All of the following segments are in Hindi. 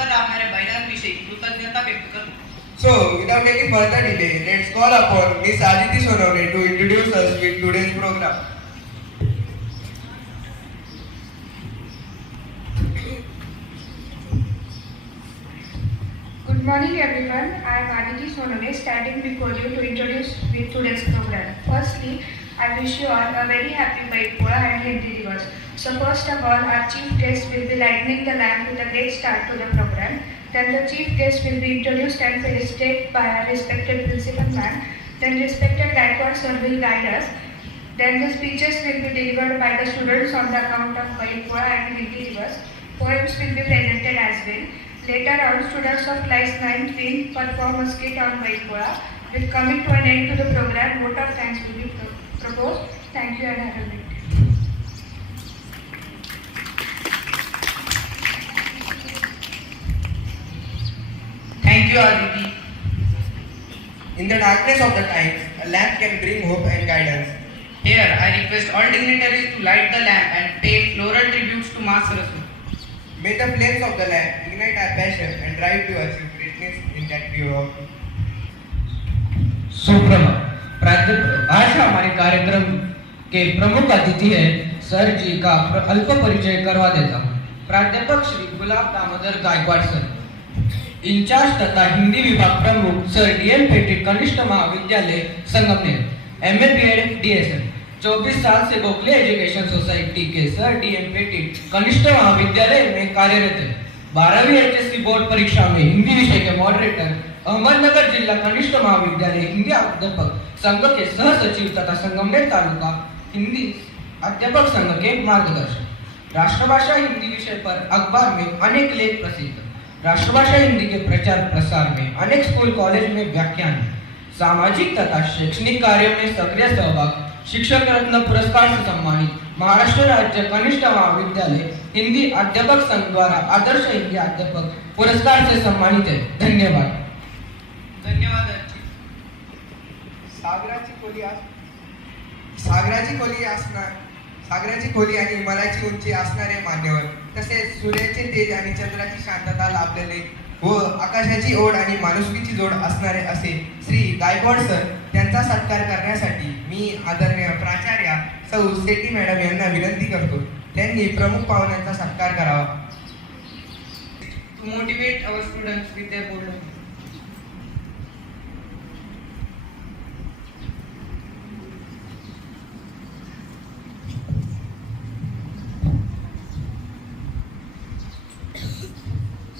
आयुष्यभर राहणाऱ्या बैलांविषयी कृतज्ञता व्यक्त करतो. So, without any further delay, let's call upon Miss Aditi Sonore to introduce us with today's program. Good morning everyone. I am Aditi Sonore standing before you to introduce with today's program. Firstly, I wish you all a very happy Baipura and Hindi Divas. So first of all, our chief guest will be lighting the lamp with a great start to the program. Then the chief guest will be introduced and felicitated by our respected principal ma'am. Then respected Gaikwad sir will guide us. Then the speeches will be delivered by the students on the account of Baipura and Hindi Divas. Poems will be presented as well. Later on, students of class 9 perform a skit on Baipura. With coming to an end to the program, vote of thanks will be proposed. Thank you and have a great day. Thank you, Aditi. In the darkness of the times, a lamp can bring hope and guidance. Here, I request all dignitaries to light the lamp and pay floral tributes to Ma Saraswati. May the flames of the lamp ignite our passion and drive to achieve greatness in that we all. सुप्रभात। प्राध्यापक, आज हमारे कार्यक्रम के प्रमुख अतिथि है सर जी का अल्प परिचय करवा देता हूँ। प्राध्यापक श्री गुलाब दामोदर गायकवाड़ सर, इंचार्ज तथा हिंदी विभाग प्रमुख सर डी.एन. पेटिट कनिष्ठ महाविद्यालय संगमनेर, एम.ए. बी.एड. डी.एस.एल. 24 साल से गोखले एजुकेशन सोसाइटी के सर डी.एन. पेटिट कनिष्ठ महाविद्यालय में कार्यरत है। 12वीं एचएससी बोर्ड परीक्षा में हिंदी विषय के मॉडरेटर, अहमदनगर जिला कनिष्ठ महाविद्यालय हिंदी अध्यापक संघ के सह सचिव तथा संगमनेर तालुका हिंदी अध्यापक संघ के मार्गदर्शक। राष्ट्रभाषा हिंदी विषय पर अखबार में अनेक लेख प्रसिद्ध। राष्ट्रभाषा हिंदी के प्रचार प्रसार में अनेक स्कूल कॉलेज में व्याख्यान, सामाजिक तथा शैक्षणिक कार्यों में सक्रिय सहभाग, शिक्षक रत्न पुरस्कार से सम्मानित, महाराष्ट्र राज्य कनिष्ठ महाविद्यालय हिंदी अध्यापक संघ द्वारा आदर्श हिंदी अध्यापक पुरस्कार से सम्मानित है। धन्यवाद। धन्यवाद आजी. सागराची खोली आणि हिमालयाची उंची असणारे मान्यवर, तसेच सूर्याचे तेज आणि चंद्राची शांतता लाभलेले व आकाशाची ओढ आणि माणुसकीची जोड असणारे असे श्री गायकवाड सर, त्यांचा सत्कार करण्यासाठी मी आदरणीय प्राचार्या सौ सेठी मॅडम यांना विनंती करतो, त्यांनी प्रमुख पाहुण्यांचा सत्कार करावा. To motivate our students with their bold words.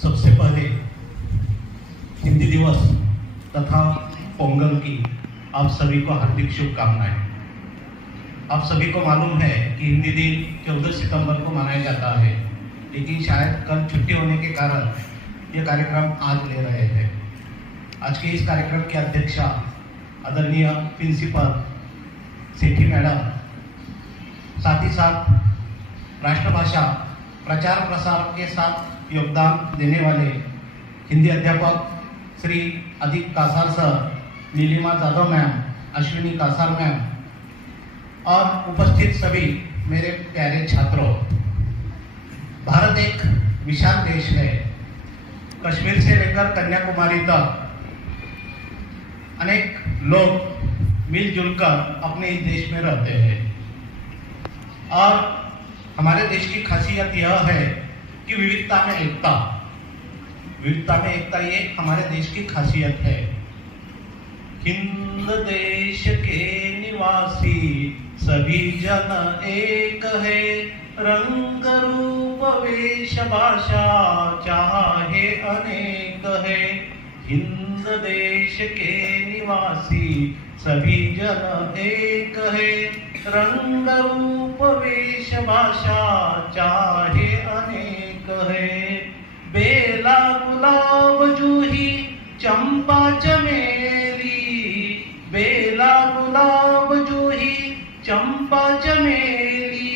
सबसे पहले हिंदी दिवस तथा पोंगल की आप सभी को हार्दिक शुभकामनाएं। आप सभी को मालूम है कि हिंदी दिन 14 सितंबर को मनाया जाता है, लेकिन शायद कल छुट्टी होने के कारण ये कार्यक्रम आज ले रहे हैं। आज के इस कार्यक्रम की अध्यक्षा आदरणीय प्रिंसिपल सेठी मैडम, साथ ही साथ राष्ट्रभाषा प्रचार प्रसार के साथ योगदान देने वाले हिंदी अध्यापक Shri Adit Kasar sir, Nilima Jadhav ma'am, Ashwini Kasar ma'am और उपस्थित सभी मेरे प्यारे छात्रों। भारत एक विशाल देश है। कश्मीर से लेकर कन्याकुमारी तक अनेक लोग मिलजुल कर अपने इस देश में रहते हैं और हमारे देश की खासियत यह है कि विविधता में एकता। विविधता में एकता ये हमारे देश की खासियत है। हिंद देश के निवासी सभी जन एक है, रंग रूप वेश भाषा चाहे अनेक है। हिंद देश के निवासी सभी जन एक है, रंग रूप वेश भाषा चाहे अनेक है। बेला गुलाब जूही चंपा चमेली, बेला गुलाब जूही चंपा चमेली,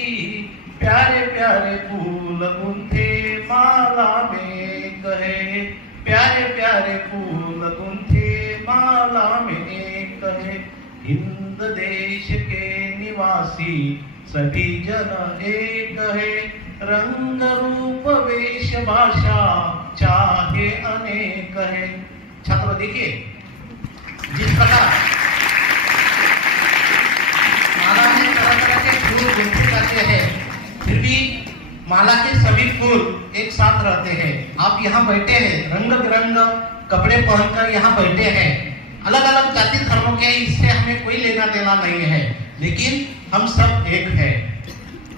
प्यारे प्यारे फूल गुंथे माला में कहे, प्यारे प्यारे फूल गुंथे माला में कहे। हिंद देश के निवासी सभी जन एक है, रंग रूप वेश भाषा चाहे अनेक है। छात्र देखिए, जिस प्रकार माला में तरह तरह के फूल गुंथे जाते हैं, फिर भी माला के सभी फूल एक साथ रहते हैं। आप यहाँ बैठे हैं, रंग बिरंग कपड़े पहनकर यहाँ बैठे हैं, अलग अलग जाति धर्मों के, इससे हमें कोई लेना देना नहीं है, लेकिन हम सब एक है।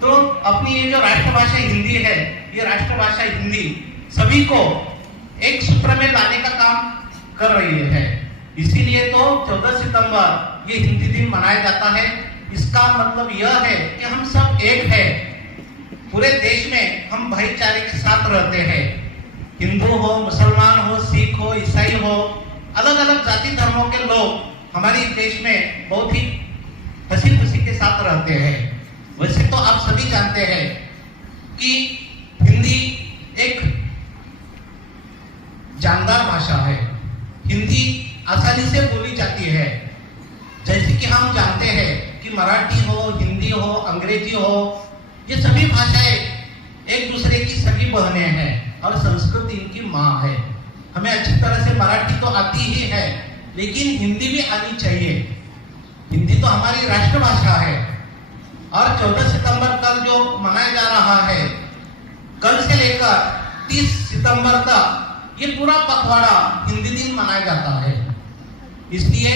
तो अपनी ये जो राष्ट्रभाषा हिंदी है, ये राष्ट्रभाषा हिंदी सभी को एक सूत्र में लाने का काम कर रही है। इसीलिए तो 14 सितंबर ये हिंदी दिन मनाया जाता है। इसका मतलब यह है कि हम सब एक है, पूरे देश में हम भाईचारे के साथ रहते हैं। हिंदू हो, मुसलमान हो, सिख हो, ईसाई हो, अलग अलग जाति धर्मों के लोग हमारे देश में बहुत ही हंसी खुशी के साथ रहते हैं। वैसे तो आप सभी जानते हैं कि हिंदी एक जानदार भाषा है। हिंदी आसानी से बोली जाती है। जैसे कि हम जानते हैं कि मराठी हो, हिंदी हो, अंग्रेजी हो, ये सभी भाषाएं एक दूसरे की सगी बहनें हैं और संस्कृत इनकी माँ है। हमें अच्छी तरह से मराठी तो आती ही है, लेकिन हिंदी भी आनी चाहिए। हिंदी तो हमारी राष्ट्रभाषा है। और 14 सितंबर कल जो मनाया जा रहा है, कल से लेकर 30 सितंबर तक ये पूरा पखवाड़ा हिंदी दिन मनाया जाता है। इसलिए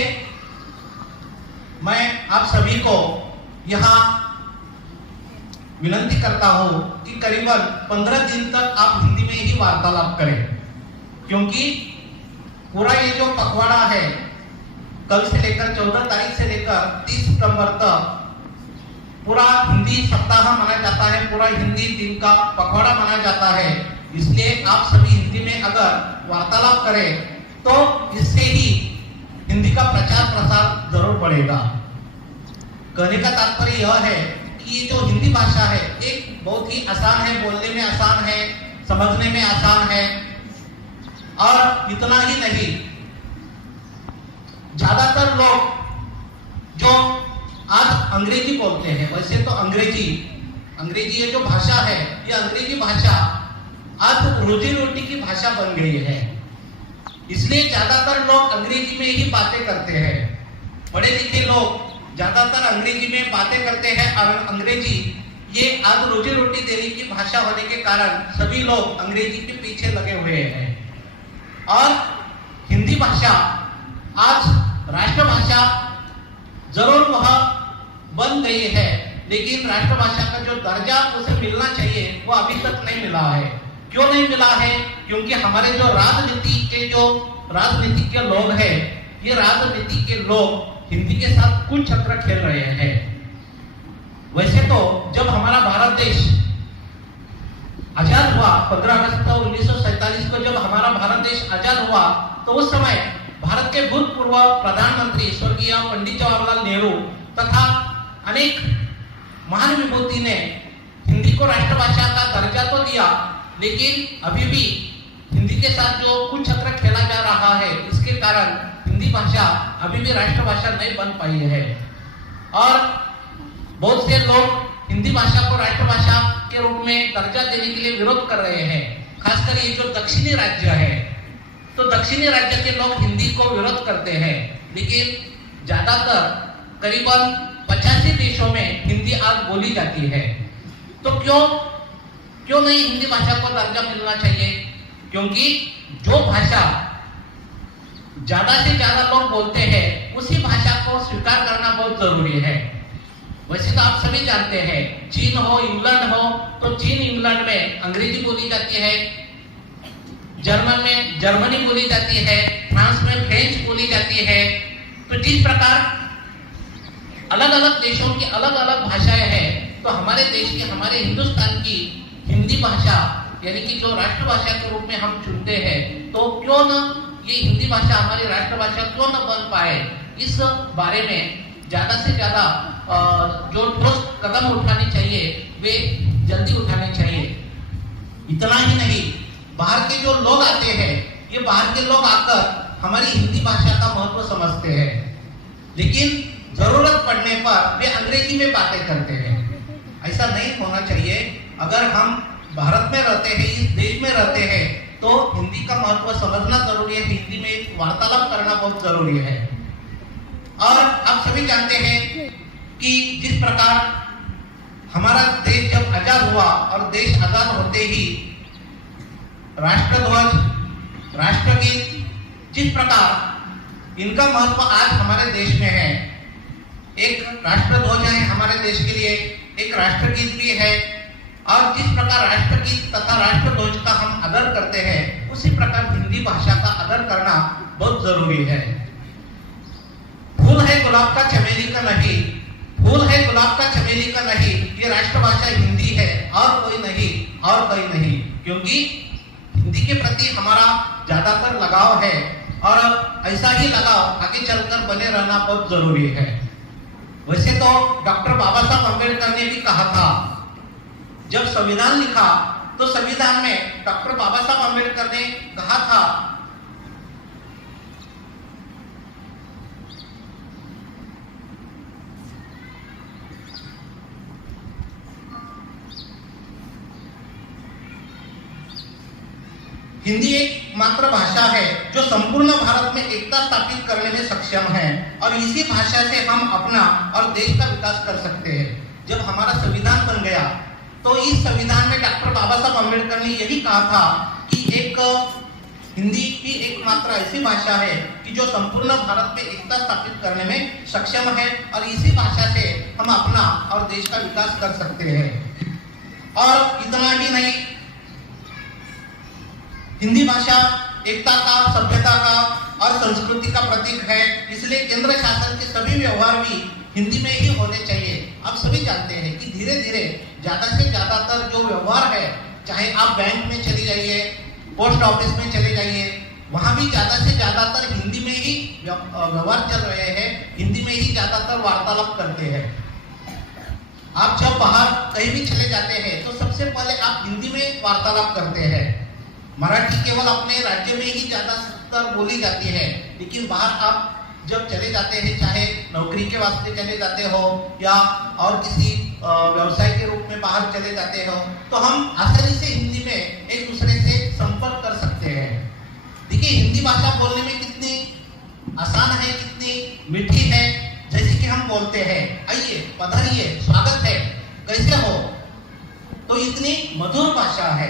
मैं आप सभी को यहाँ विनती करता हूँ कि करीबन 15 दिन तक आप हिंदी में ही वार्तालाप करें, क्योंकि पूरा ये जो पखवाड़ा है, कल से लेकर 14 तारीख से लेकर 30 सितंबर तक पूरा हिंदी सप्ताह मनाया जाता है, पूरा हिंदी दिन का पखवाड़ा मनाया जाता है। इसलिए आप सभी हिंदी में अगर वार्तालाप करें तो इससे ही हिंदी का प्रचार प्रसार जरूर बढ़ेगा। कहने का तात्पर्य यह है कि ये जो हिंदी भाषा है एक बहुत ही आसान है, बोलने में आसान है, समझने में आसान है। और इतना ही नहीं, ज्यादातर लोग जो आज अंग्रेजी बोलते हैं, वैसे तो अंग्रेजी ये जो भाषा है, ये अंग्रेजी भाषा आज रोजी रोटी की भाषा बन गई है। इसलिए ज्यादातर लोग अंग्रेजी में ही बातें करते हैं। पढ़े लिखे लोग ज्यादातर अंग्रेजी में बातें करते हैं और अंग्रेजी ये आज रोजी रोटी देने की भाषा होने के कारण सभी लोग अंग्रेजी के पीछे लगे हुए हैं। और हिंदी भाषा आज राष्ट्रभाषा जरूर वह बन गई है, लेकिन राष्ट्रभाषा का जो दर्जा उसे मिलना चाहिए वो अभी तक नहीं मिला है। क्यों नहीं मिला है? क्योंकि हमारे जो राजनीति के लोग हैं, ये राजनीति के लोग हिंदी के साथ कुछ चक्र खेल रहे हैं। वैसे तो जब हमारा भारत देश आजाद हुआ, 15 अगस्त 1947 को जब हमारा भारत देश आजाद हुआ, तो उस समय भारत के भूतपूर्व प्रधानमंत्री स्वर्गीय पंडित जवाहरलाल नेहरू तथा अनेक महान विभूति ने हिंदी को राष्ट्रभाषा का दर्जा तो दिया, लेकिन अभी भी हिंदी के साथ जो कुछ चक्र खेला जा रहा है, इसके कारण हिंदी भाषा अभी भी राष्ट्रभाषा नहीं बन पाई है। और बहुत से लोग हिंदी भाषा को राष्ट्रभाषा के रूप में दर्जा देने के लिए विरोध कर रहे हैं। खासकर ये जो दक्षिणी राज्य है, तो दक्षिणी राज्य के लोग हिंदी को विरोध करते हैं, लेकिन ज्यादातर करीबन 85 देशों में हिंदी आज बोली जाती है। तो क्यों नहीं हिंदी भाषा को दर्जा मिलना चाहिए? क्योंकि जो भाषा ज्यादा से ज्यादा लोग बोलते हैं, उसी भाषा को स्वीकार करना बहुत जरूरी है। वैसे तो आप सभी जानते हैं, चीन हो, इंग्लैंड हो, तो चीन इंग्लैंड में अंग्रेजी बोली जाती है, जर्मन में जर्मनी बोली जाती है, फ्रांस में फ्रेंच बोली जाती है। तो जिस प्रकार अलग अलग देशों की अलग अलग भाषाएं हैं, तो हमारे देश की, हमारे हिंदुस्तान की हिंदी भाषा यानी कि जो राष्ट्रभाषा के रूप में हम चुनते हैं, तो क्यों न ये हिंदी भाषा हमारी राष्ट्रभाषा क्यों न बन पाए, इस बारे में ज्यादा से ज्यादा जो ठोस कदम उठाने चाहिए वे जल्दी उठाने चाहिए। इतना ही नहीं, बाहर के जो लोग आते हैं, ये बाहर के लोग आकर हमारी हिंदी भाषा का महत्व समझते हैं, लेकिन जरूरत पड़ने पर वे अंग्रेजी में बातें करते हैं। ऐसा नहीं होना चाहिए। अगर हम भारत में रहते हैं, इस देश में रहते हैं, तो हिंदी का महत्व समझना जरूरी है, हिंदी में वार्तालाप करना बहुत जरूरी है। और आप सभी जानते हैं कि जिस प्रकार हमारा देश जब आजाद हुआ और देश आजाद होते ही राष्ट्रध्वज, राष्ट्रगीत, जिस प्रकार इनका महत्व आज हमारे देश में है, एक राष्ट्रध्वज है हमारे देश के लिए, एक राष्ट्रगीत भी है, और जिस प्रकार राष्ट्रगीत तथा राष्ट्रध्वज का हम आदर करते हैं, उसी प्रकार हिंदी भाषा का आदर करना बहुत जरूरी है। फूल है गुलाब का चमेली का नहीं, फूल है गुलाब का चमेली का नहीं, ये राष्ट्रभाषा हिंदी है और कोई नहीं, और कोई नहीं, क्योंकि हिंदी के प्रति हमारा ज्यादातर लगाव है और ऐसा ही लगाव आगे चलकर बने रहना बहुत जरूरी है। वैसे तो डॉक्टर बाबा साहब अम्बेडकर ने भी कहा था, जब संविधान लिखा तो संविधान में डॉक्टर बाबा साहब अम्बेडकर ने कहा था हिंदी एक मात्र भाषा है जो संपूर्ण भारत में एकता स्थापित करने में सक्षम है और इसी भाषा से हम अपना और देश का विकास कर सकते हैं। जब हमारा संविधान बन गया तो इस संविधान में डॉक्टर बाबा साहब अम्बेडकर ने यही कहा था कि एक हिंदी ही एकमात्र ऐसी भाषा है कि जो संपूर्ण भारत में एकता स्थापित करने में सक्षम है और इसी भाषा से हम अपना और देश का विकास कर सकते हैं। और इतना ही नहीं, हिंदी भाषा एकता का, सभ्यता का और संस्कृति का प्रतीक है, इसलिए केंद्र शासन के सभी व्यवहार भी हिंदी में ही होने चाहिए। आप सभी जानते हैं कि धीरे धीरे ज्यादा से ज्यादातर जो व्यवहार है, चाहे आप बैंक में चले जाइए, पोस्ट ऑफिस में चले जाइए, वहां भी ज्यादा से ज्यादातर हिंदी में ही व्यवहार चल रहे हैं, हिंदी में ही ज्यादातर वार्तालाप करते हैं। आप जब बाहर कहीं भी चले जाते हैं तो सबसे पहले आप हिंदी में वार्तालाप करते हैं। मराठी केवल अपने राज्य में ही ज्यादातर बोली जाती है, लेकिन बाहर आप जब चले जाते हैं, चाहे नौकरी के वास्ते चले जाते हो या और किसी व्यवसाय के रूप में बाहर चले जाते हो, तो हम आसानी से हिंदी में एक दूसरे से संपर्क कर सकते हैं। देखिए, हिंदी भाषा बोलने में कितनी आसान है, कितनी मीठी है। जैसे कि हम बोलते हैं, आइए, पधारिए, स्वागत है, कैसे हो, तो इतनी मधुर भाषा है।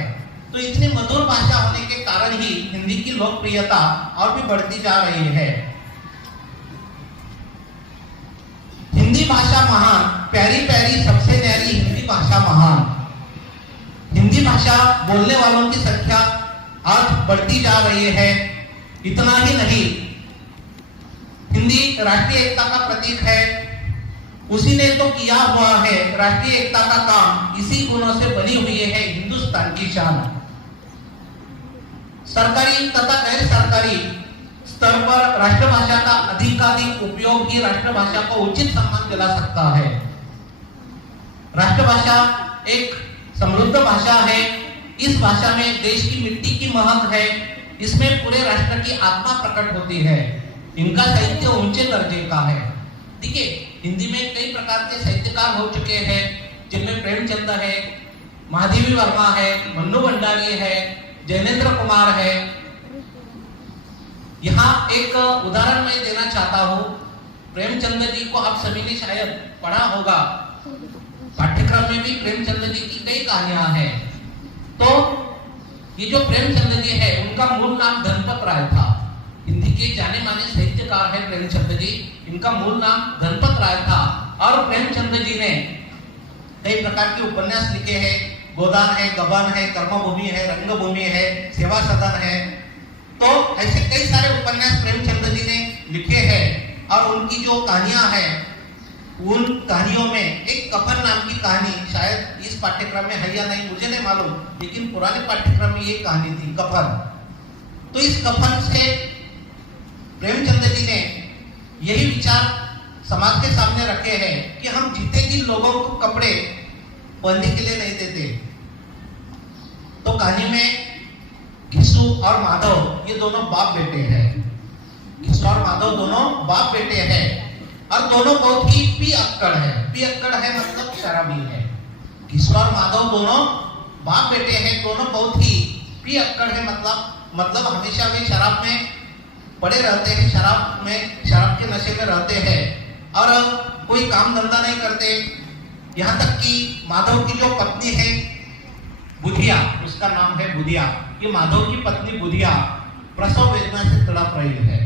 तो इतनी मधुर भाषा होने के कारण ही हिंदी की लोकप्रियता और भी बढ़ती जा रही है। हिंदी भाषा महान, प्यारी प्यारी सबसे न्यारी हिंदी भाषा महान। हिंदी भाषा बोलने वालों की संख्या आज बढ़ती जा रही है। इतना ही नहीं, हिंदी राष्ट्रीय एकता का प्रतीक है। उसी ने तो किया हुआ है राष्ट्रीय एकता का काम, इसी गुणों से बनी हुई है हिंदुस्तान की शान। सरकारी तथा गैर सरकारी स्तर पर राष्ट्रभाषा का अधिकाधिक उपयोग ही राष्ट्रभाषा को उचित सम्मान दिला सकता है। राष्ट्रभाषा एक समृद्ध भाषा है। इस भाषा में देश की मिट्टी की महक है। इसमें पूरे राष्ट्र की आत्मा प्रकट होती है। इनका साहित्य ऊंचे दर्जे का है। देखिए, हिंदी में कई प्रकार के साहित्यकार हो चुके हैं, जिनमें प्रेमचंद है, महादेवी वर्मा है, मन्नू भंडारी है, जैनेन्द्र कुमार है। यहाँ एक उदाहरण मैं देना चाहता हूँ। प्रेमचंद जी को आप सभी ने शायद पढ़ा होगा, पाठ्यक्रम में भी प्रेमचंद जी की कई कहानियां हैं। तो ये जो प्रेमचंद जी है, उनका मूल नाम धनपत राय था। हिंदी के जाने माने साहित्यकार है प्रेमचंद जी। इनका मूल नाम धनपत राय था और प्रेमचंद जी ने कई प्रकार के उपन्यास लिखे हैं। गोदान है, गबन है, कर्मभूमि है, रंगभूमि है, सेवा सदन है। तो ऐसे कई सारे उपन्यास प्रेमचंद जी ने लिखे हैं और उनकी जो कहानियां हैं, उन कहानियों में एक कफन नाम की कहानी, शायद इस पाठ्यक्रम में है या नहीं मुझे नहीं मालूम, लेकिन पुराने पाठ्यक्रम में ये कहानी थी, कफन। तो इस कफन से प्रेमचंद जी ने यही विचार समाज के सामने रखे हैं कि हम जीते जी लोगों को कपड़े पहनने के लिए नहीं देते। तो कहानी में घिसू और माधव ये दोनों बाप बेटे हैं। घिसू और माधव दोनों बाप बेटे हैं और दोनों बहुत ही पियक्कड़ है। पियक्कड़ है मतलब शराबी है। घिसू और माधव दोनों बाप बेटे हैं, दोनों बहुत ही पी अक्कड़ है मतलब हमेशा वे शराब में पड़े रहते हैं, शराब के नशे में रहते हैं और कोई काम धंधा नहीं करते। यहाँ तक कि माधव की जो पत्नी है बुधिया, उसका नाम है बुधिया, ये माधव की पत्नी बुधिया प्रसव वेदना से तड़प रही है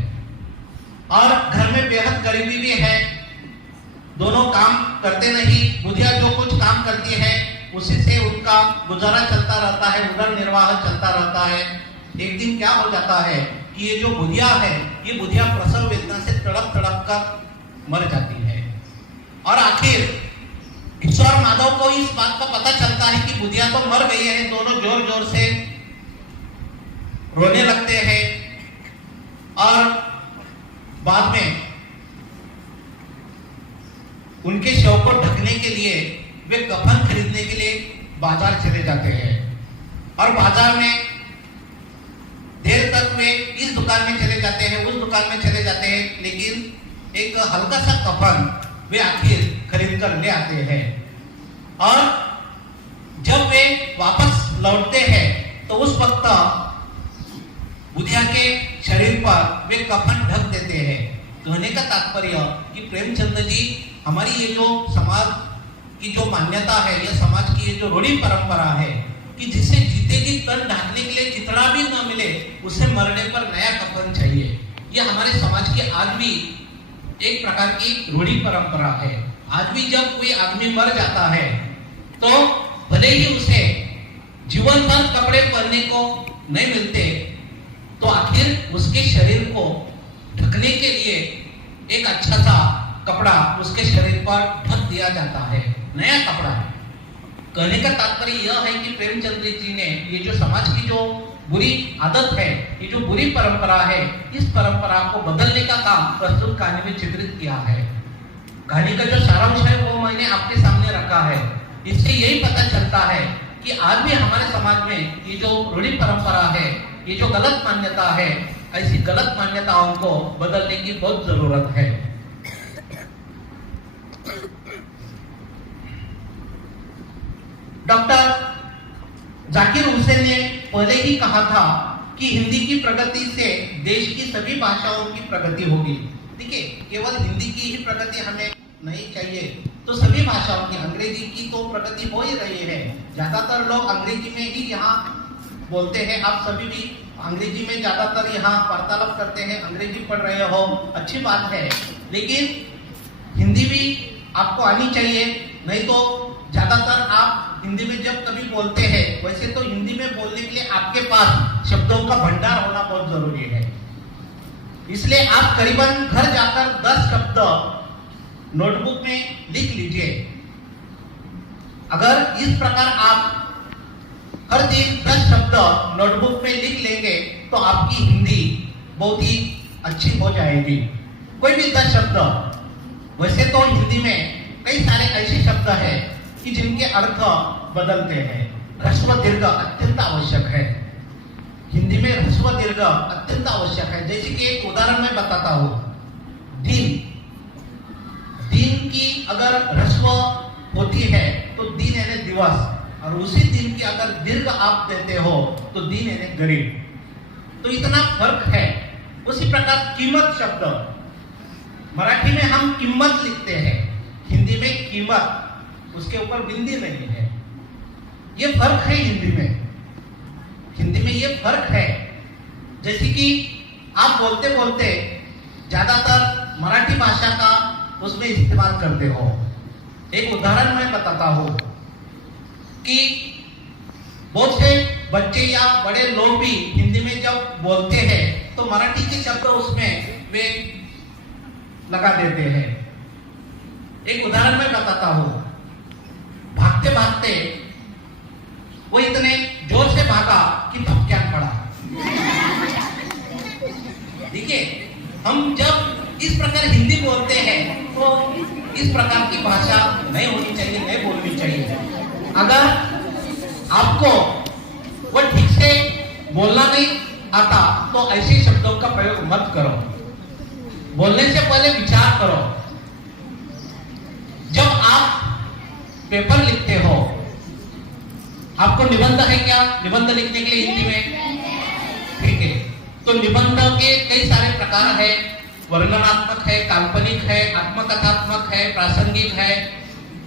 और घर में बेहद गरीबी भी है, दोनों काम करते नहीं। बुधिया जो कुछ काम करती है उसी से उनका गुजारा चलता रहता है, उदर निर्वाह चलता रहता है। एक दिन क्या हो जाता है कि ये जो बुधिया है, ये बुधिया प्रसव वेदना से तड़प कर मर जाती है और आखिर ईश्वर माधव को इस बात का पता चलता है कि बुधिया तो मर गई है। दोनों जोर जोर से रोने लगते हैं और बाद में उनके शव को ढकने के लिए वे कफन खरीदने के लिए बाजार चले जाते हैं और बाजार में देर तक वे इस दुकान में चले जाते हैं, उस दुकान में चले जाते हैं, लेकिन एक हल्का सा कफन वे आखिर खरीद कर ले आते हैं और जब वे वापस लौटते हैं तो उस वक्त बुधिया के शरीर पर वे कफन ढक देते हैं। कहने का तात्पर्य कि प्रेमचंद जी हमारी ये जो समाज की जो मान्यता है, यह समाज की ये जो रूढ़ी परंपरा है कि जिसे जीते जी तन ढांकने के लिए चितड़ा भी न मिले उसे मरने पर नया कफन चाहिए, यह हमारे समाज की आज भी एक प्रकार की रूढ़ी परंपरा है। आज भी जब कोई आदमी मर जाता है तो भले ही उसे जीवन भर कपड़े पहनने को नहीं मिलते तो आखिर उसके शरीर को ढकने के लिए एक अच्छा सा कपड़ा उसके शरीर पर ढक दिया जाता है, नया कपड़ा। कहने का तात्पर्य यह है कि प्रेमचंद्र जी ने ये जो समाज की जो बुरी आदत है, ये जो बुरी परंपरा है, इस परंपरा को बदलने का काम प्रस्तुत कहानी में चित्रित किया है। कहानी का जो सारांश है वो मैंने आपके सामने रखा है। इससे यही पता चलता है कि आज भी हमारे समाज में ये जो रूढ़ी परंपरा है, ये जो गलत मान्यता है, ऐसी गलत मान्यताओं को बदलने की बहुत जरूरत है। डॉक्टर जाकिर हुसैन ने पहले ही कहा था कि हिंदी की प्रगति से देश की सभी भाषाओं की प्रगति होगी। देखिए, केवल हिंदी की ही प्रगति हमें नहीं चाहिए, तो सभी भाषाओं की, अंग्रेजी की तो प्रगति हो ही रही है। ज्यादातर लोग अंग्रेजी में ही यहाँ बोलते हैं, आप सभी भी अंग्रेजी में ज्यादातर यहाँ वार्तालाप करते हैं, अंग्रेजी पढ़ रहे हो, अच्छी बात है, लेकिन हिंदी भी आपको आनी चाहिए। नहीं तो ज्यादातर आप हिंदी में जब कभी बोलते हैं, वैसे तो हिंदी में बोलने के लिए आपके पास शब्दों का भंडार होना बहुत जरूरी है। इसलिए आप करीबन घर जाकर 10 शब्द नोटबुक में लिख लीजिए। अगर इस प्रकार आप हर दिन 10 शब्द नोटबुक में लिख लेंगे तो आपकी हिंदी बहुत ही अच्छी हो जाएगी। कोई भी 10 शब्द, वैसे तो हिंदी में कई सारे ऐसे शब्द हैं कि जिनके अर्थ बदलते हैं। ह्रस्व दीर्घ अत्यंत आवश्यक है, हिंदी में ह्रस्व दीर्घ अत्यंत आवश्यक है। जैसे कि एक उदाहरण मैं बताता हूँ, दिन की अगर ह्रस्व होती है तो दिन यानी दिवस, और उसी दिन की अगर दीर्घ आप देते हो तो दिन यानी गरीब। तो इतना फर्क है। उसी प्रकार कीमत शब्द, मराठी में हम कीमत लिखते हैं, हिंदी में कीमत, उसके ऊपर बिंदी नहीं है। ये फर्क है हिंदी में ये फर्क है। जैसे कि आप बोलते बोलते ज्यादातर मराठी भाषा का उसमें इस्तेमाल करते हो। एक उदाहरण मैं बताता हूं कि बहुत से बच्चे या बड़े लोग भी हिंदी में जब बोलते हैं तो मराठी के शब्द उसमें वे लगा देते हैं। एक उदाहरण मैं बताता हूं, भागते भागते वो इतने जोर से भागा कि धक्का पड़ा। देखिए, हम जब इस प्रकार हिंदी बोलते हैं तो इस प्रकार की भाषा नहीं होनी चाहिए, नहीं बोलनी चाहिए। अगर आपको वो ठीक से बोलना नहीं आता तो ऐसे शब्दों का प्रयोग मत करो। बोलने से पहले विचार करो। जब आप पेपर लिखते हो आपको निबंध है क्या? निबंध लिखने के लिए हिंदी में? ठीक है। तो निबंध के कई सारे प्रकार है, वर्णनात्मक है, काल्पनिक है, आत्मकथात्मक है, प्रासंगिक है।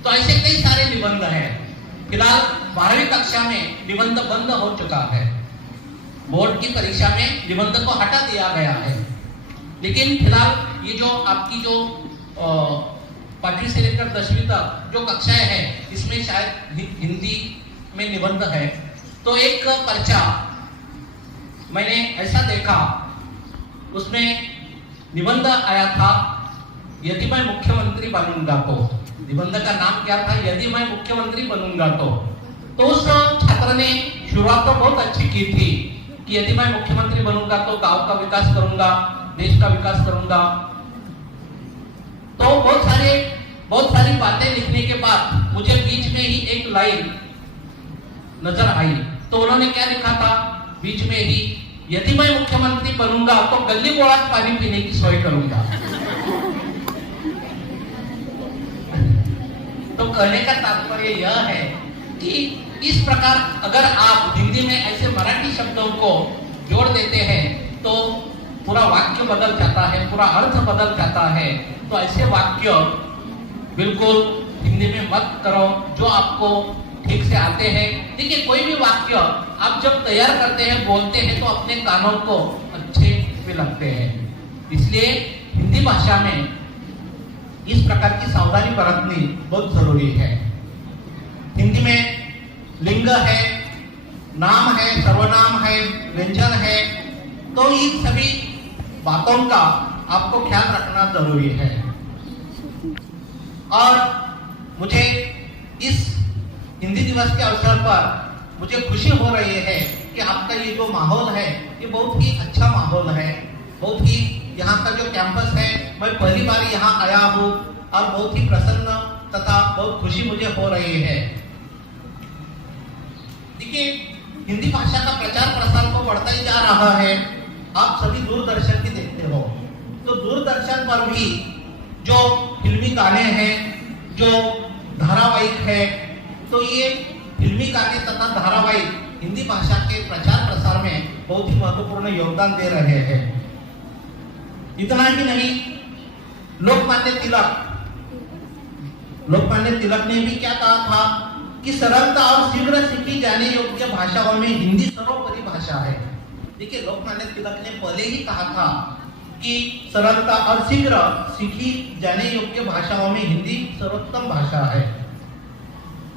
तो ऐसे कई सारे निबंध है। फिलहाल 12वीं कक्षा में निबंध बंद हो चुका है। बोर्ड की परीक्षा में निबंध को हटा दिया गया है। लेकिन फिलहाल ये जो आपकी जो 5वीं से लेकर 10वीं तक जो कक्षाएं हैं, इसमें शायद हिंदी में निबंध है। तो एक पर्चा मैंने ऐसा देखा, उसमें निबंध आया था, यदि मैं मुख्यमंत्री बनूंगा तो। निबंध का नाम क्या था? यदि मैं मुख्यमंत्री बनूंगा तो उस छात्र ने शुरुआत तो बहुत अच्छी की थी कि यदि मैं मुख्यमंत्री बनूंगा तो गांव का विकास करूंगा, देश का विकास करूंगा। तो बहुत सारी बातें लिखने के बाद मुझे बीच में ही एक लाइन नजर आई। तो उन्होंने क्या लिखा था बीच में ही? यदि मैं मुख्यमंत्री बनूंगा तो गली बोड़ा पानी पीने की सोई करूंगा। तो कहने का तात्पर्य यह है कि इस प्रकार अगर आप हिंदी में ऐसे मराठी शब्दों को जोड़ देते हैं तो पूरा वाक्य बदल जाता है, पूरा अर्थ बदल जाता है। तो ऐसे वाक्य बिल्कुल हिंदी में मत करो जो आपको ठीक से आते हैं। देखिए, कोई भी वाक्य आप जब तैयार करते हैं, बोलते हैं, तो अपने कानों को अच्छे भी लगते हैं। इसलिए हिंदी भाषा में इस प्रकार की सावधानी बरतनी बहुत जरूरी है। हिंदी में लिंग है, नाम है, सर्वनाम है, व्यंजन है, तो इन सभी बातों का आपको ख्याल रखना जरूरी है। और मुझे इस हिंदी दिवस के अवसर पर मुझे खुशी हो रही है कि आपका ये जो माहौल है, ये बहुत ही अच्छा माहौल है। बहुत ही यहाँ का जो कैंपस है, मैं पहली बार यहाँ आया हूँ और बहुत ही प्रसन्न तथा बहुत खुशी मुझे हो रही है। देखिए, हिंदी भाषा का प्रचार प्रसार तो बढ़ता ही जा रहा है। आप सभी दूरदर्शन भी देखते हो, तो दूरदर्शन पर भी जो फिल्मी गाने हैं, जो धारावाहिक है, तो ये फिल्मी गाने तथा धारावाहिक हिंदी भाषा के प्रचार प्रसार में बहुत ही महत्वपूर्ण योगदान दे रहे हैं। इतना ही नहीं, लोकमान्य तिलक ने भी क्या कहा था कि सरलता और शीघ्र सीखी जाने योग्य भाषाओं में हिंदी सर्वोपरि भाषा है। देखिए, लोकमान्य तिलक ने पहले ही कहा था कि सरलता और शीघ्र सीखी जाने योग्य भाषाओं में हिंदी सर्वोत्तम भाषा है।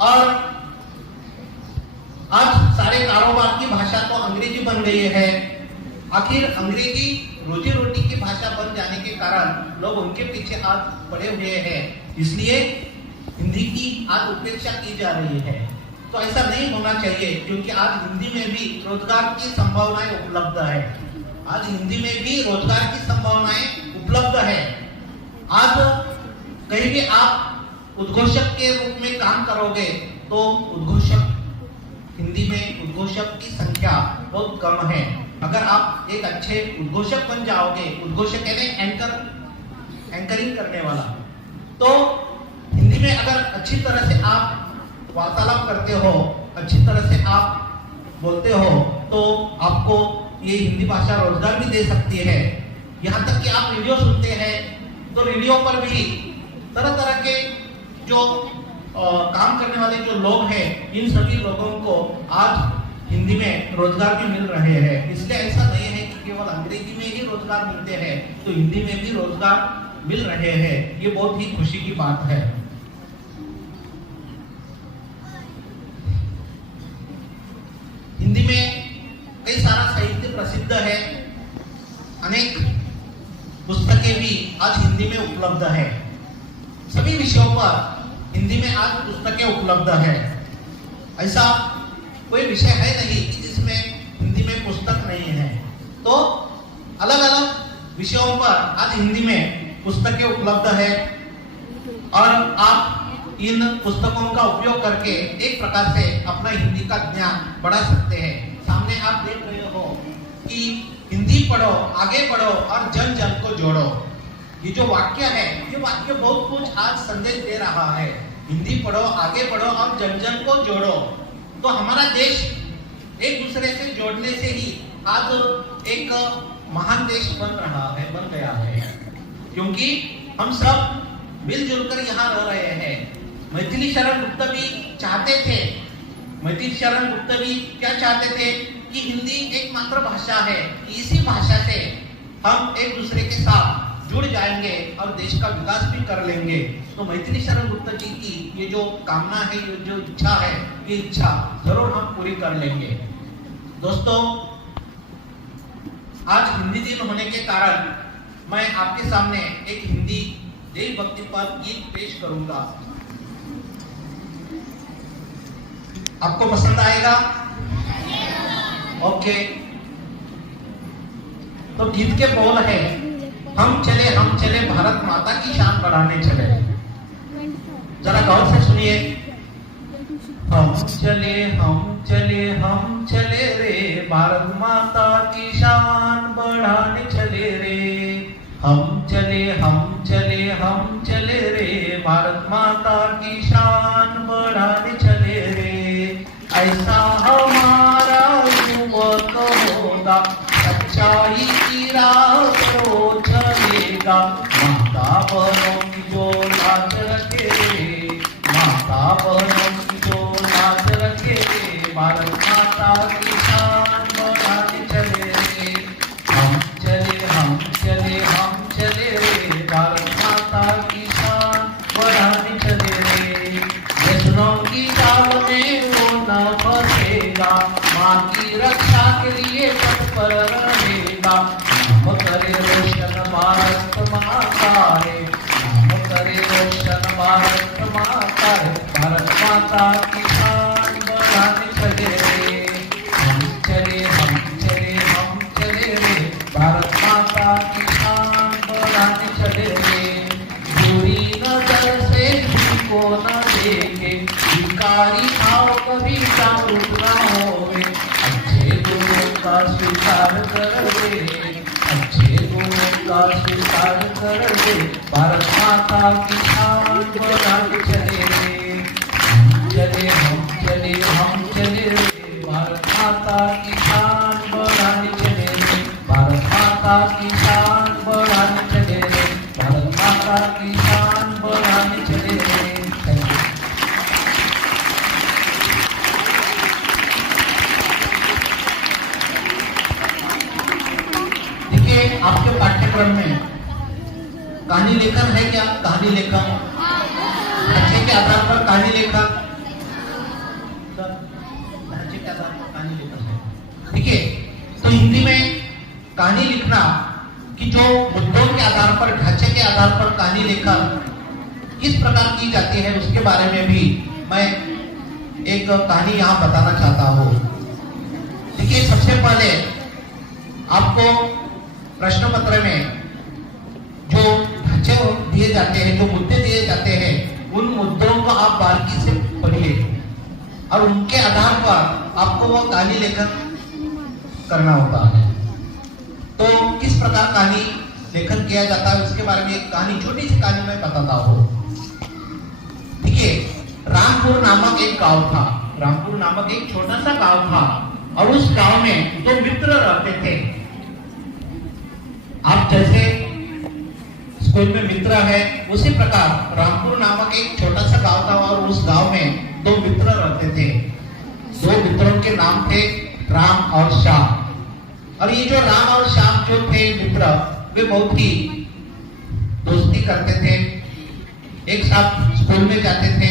और आज सारे कारोबार की भाषा तो अंग्रेजी बन गई है। आखिर अंग्रेजी रोजी रोटी की भाषा बन जाने के कारण लोग उनके पीछे आज पड़े हुए हैं, इसलिए हिंदी की आज उपेक्षा की जा रही है। तो ऐसा नहीं होना चाहिए, क्योंकि आज हिंदी में भी रोजगार की संभावनाएं उपलब्ध है। आज हिंदी में भी रोजगार की संभावनाएं उपलब्ध है। आज कहीं भी आप उद्घोषक के रूप में काम करोगे तो उद्घोषक हिंदी में उद्घोषक की संख्या बहुत कम है। अगर आप एक अच्छे उद्घोषक बन जाओगे, उद्घोषक यानी एंकरिंग करने वाला, तो हिंदी में अगर अच्छी तरह से आप वार्तालाप करते हो, अच्छी तरह से आप बोलते हो, तो आपको ये हिंदी भाषा रोजगार भी दे सकती है। यहाँ तक कि आप रेडियो सुनते हैं, तो रेडियो पर भी तरह तरह के जो काम करने वाले जो लोग हैं, इन सभी लोगों को आज हिंदी में रोजगार भी मिल रहे हैं। इसलिए ऐसा नहीं है कि केवल अंग्रेजी में ही रोजगार मिलते हैं, तो हिंदी में भी रोजगार मिल रहे हैं। ये बहुत ही खुशी की बात है। हिंदी में कई सारा साहित्य प्रसिद्ध है, अनेक पुस्तकें भी आज हिंदी में उपलब्ध है। सभी विषयों पर हिंदी में आज पुस्तकें उपलब्ध है। ऐसा कोई विषय है नहीं कि जिसमें हिंदी में पुस्तक नहीं है। तो अलग अलग विषयों पर आज हिंदी में पुस्तकें उपलब्ध है और आप इन पुस्तकों का उपयोग करके एक प्रकार से अपना हिंदी का ज्ञान बढ़ा सकते हैं। सामने आप देख रहे हो कि हिंदी पढ़ो, आगे बढ़ो और जन जन को जोड़ो। ये जो वाक्य है, ये वाक्य बहुत कुछ आज संदेश दे रहा है। हिंदी पढ़ो, आगे बढ़ो और जन जन को जोड़ो। तो हमारा देश एक दूसरे से जोड़ने से ही आज एक महान देश बन गया है, क्योंकि हम सब मिलजुल कर यहाँ रह रहे हैं। मैथिली शरण गुप्त भी चाहते थे, मैथिली शरण गुप्त भी क्या चाहते थे कि हिंदी एकमात्र भाषा है, इसी भाषा से हम एक दूसरे के साथ जुड़ जाएंगे और देश का विकास भी कर लेंगे। तो मैथिली शरण गुप्त जी की ये जो कामना है, ये जो इच्छा है, ये इच्छा जरूर हम पूरी कर लेंगे। दोस्तों, आज हिंदी दिन होने के कारण मैं आपके सामने एक हिंदी देशभक्ति पर गीत पेश करूंगा। आपको पसंद आएगा? ओके। तो गीत के बोल है, हम चले भारत माता की शान बढ़ाने चले। जरा गौर से सुनिए। हम चले रे भारत माता की शान बढ़ाने चले रे। हम चले रे भारत माता की शान बढ़ाने चले रे। ऐसा हमारा युवक होगा, सच्चाई की राह पर चलेगा। माता बनो की जो लाज रखे रे, माता बनो की जो लाज रखे रे, भारत माता की शान बढ़ाने चले रे। हम चले रे भारत माता की शान बढ़ाने चले रे। जश्नों की चाल में वो न फंसेगा, माँ की रक्षा के लिए तत्पर रहेगा। नाम करे रोशन भारत माता है, नाम करे रोशन भारत माता है, भारत माता की शान बढ़ाने चले रे। हम चले रे भारत माता की शान बढ़ाने चले रे। बुरी नजर से किसी को न देखे, भिखारी भाव कभी जागरूक न होवे। अच्छे गुणों का स्वीकार कर दे, अच्छे गुणों का स्वीकार कर दे, भारत माता की शान बढ़ाने चले रे। हम चले रे भारत माता की शान बढ़ाने चले रे। भारत माता की शान बढ़ाने चले रे, भारत माता की शान बढ़ाने चले रे। Thank you. देखिए, आपके पाठ्यक्रम में कहानी लेखन है क्या? कहानी लेखन ढांचे के आधार पर कहानी लेखन, ढांचे के आधार पर कहानी लेखन है। ठीक है, तो हिंदी में कहानी लिखना कि जो मुद्दों के आधार पर, ढांचे के आधार पर कहानी लेखन किस प्रकार की जाती है, उसके बारे में भी मैं एक कहानी यहाँ बताना चाहता हूँ। देखिए, सबसे पहले आपको प्रश्न पत्र में जो ढांचे दिए जाते हैं, जो मुद्दे दिए जाते हैं, उन मुद्दों को आप बारीकी से पढ़िए और उनके आधार पर आपको वो कहानी लेखन करना होता है। तो किस प्रकार कहानी लेखन किया जाता है, उसके बारे में एक कहानी, छोटी सी कहानी मैं बताता हूँ। देखिए, रामपुर नामक एक गांव था। रामपुर नामक एक छोटा सा गांव था और उस गांव में दो मित्र रहते थे। आप जैसे स्कूल में मित्र है, उसी प्रकार रामपुर नामक एक छोटा सा गांव था और उस गांव में दो मित्र रहते थे। दो मित्रों के नाम थे राम और श्याम। और ये जो राम और श्याम जो थे मित्र, वे बहुत ही दोस्ती करते थे, एक साथ स्कूल में जाते थे।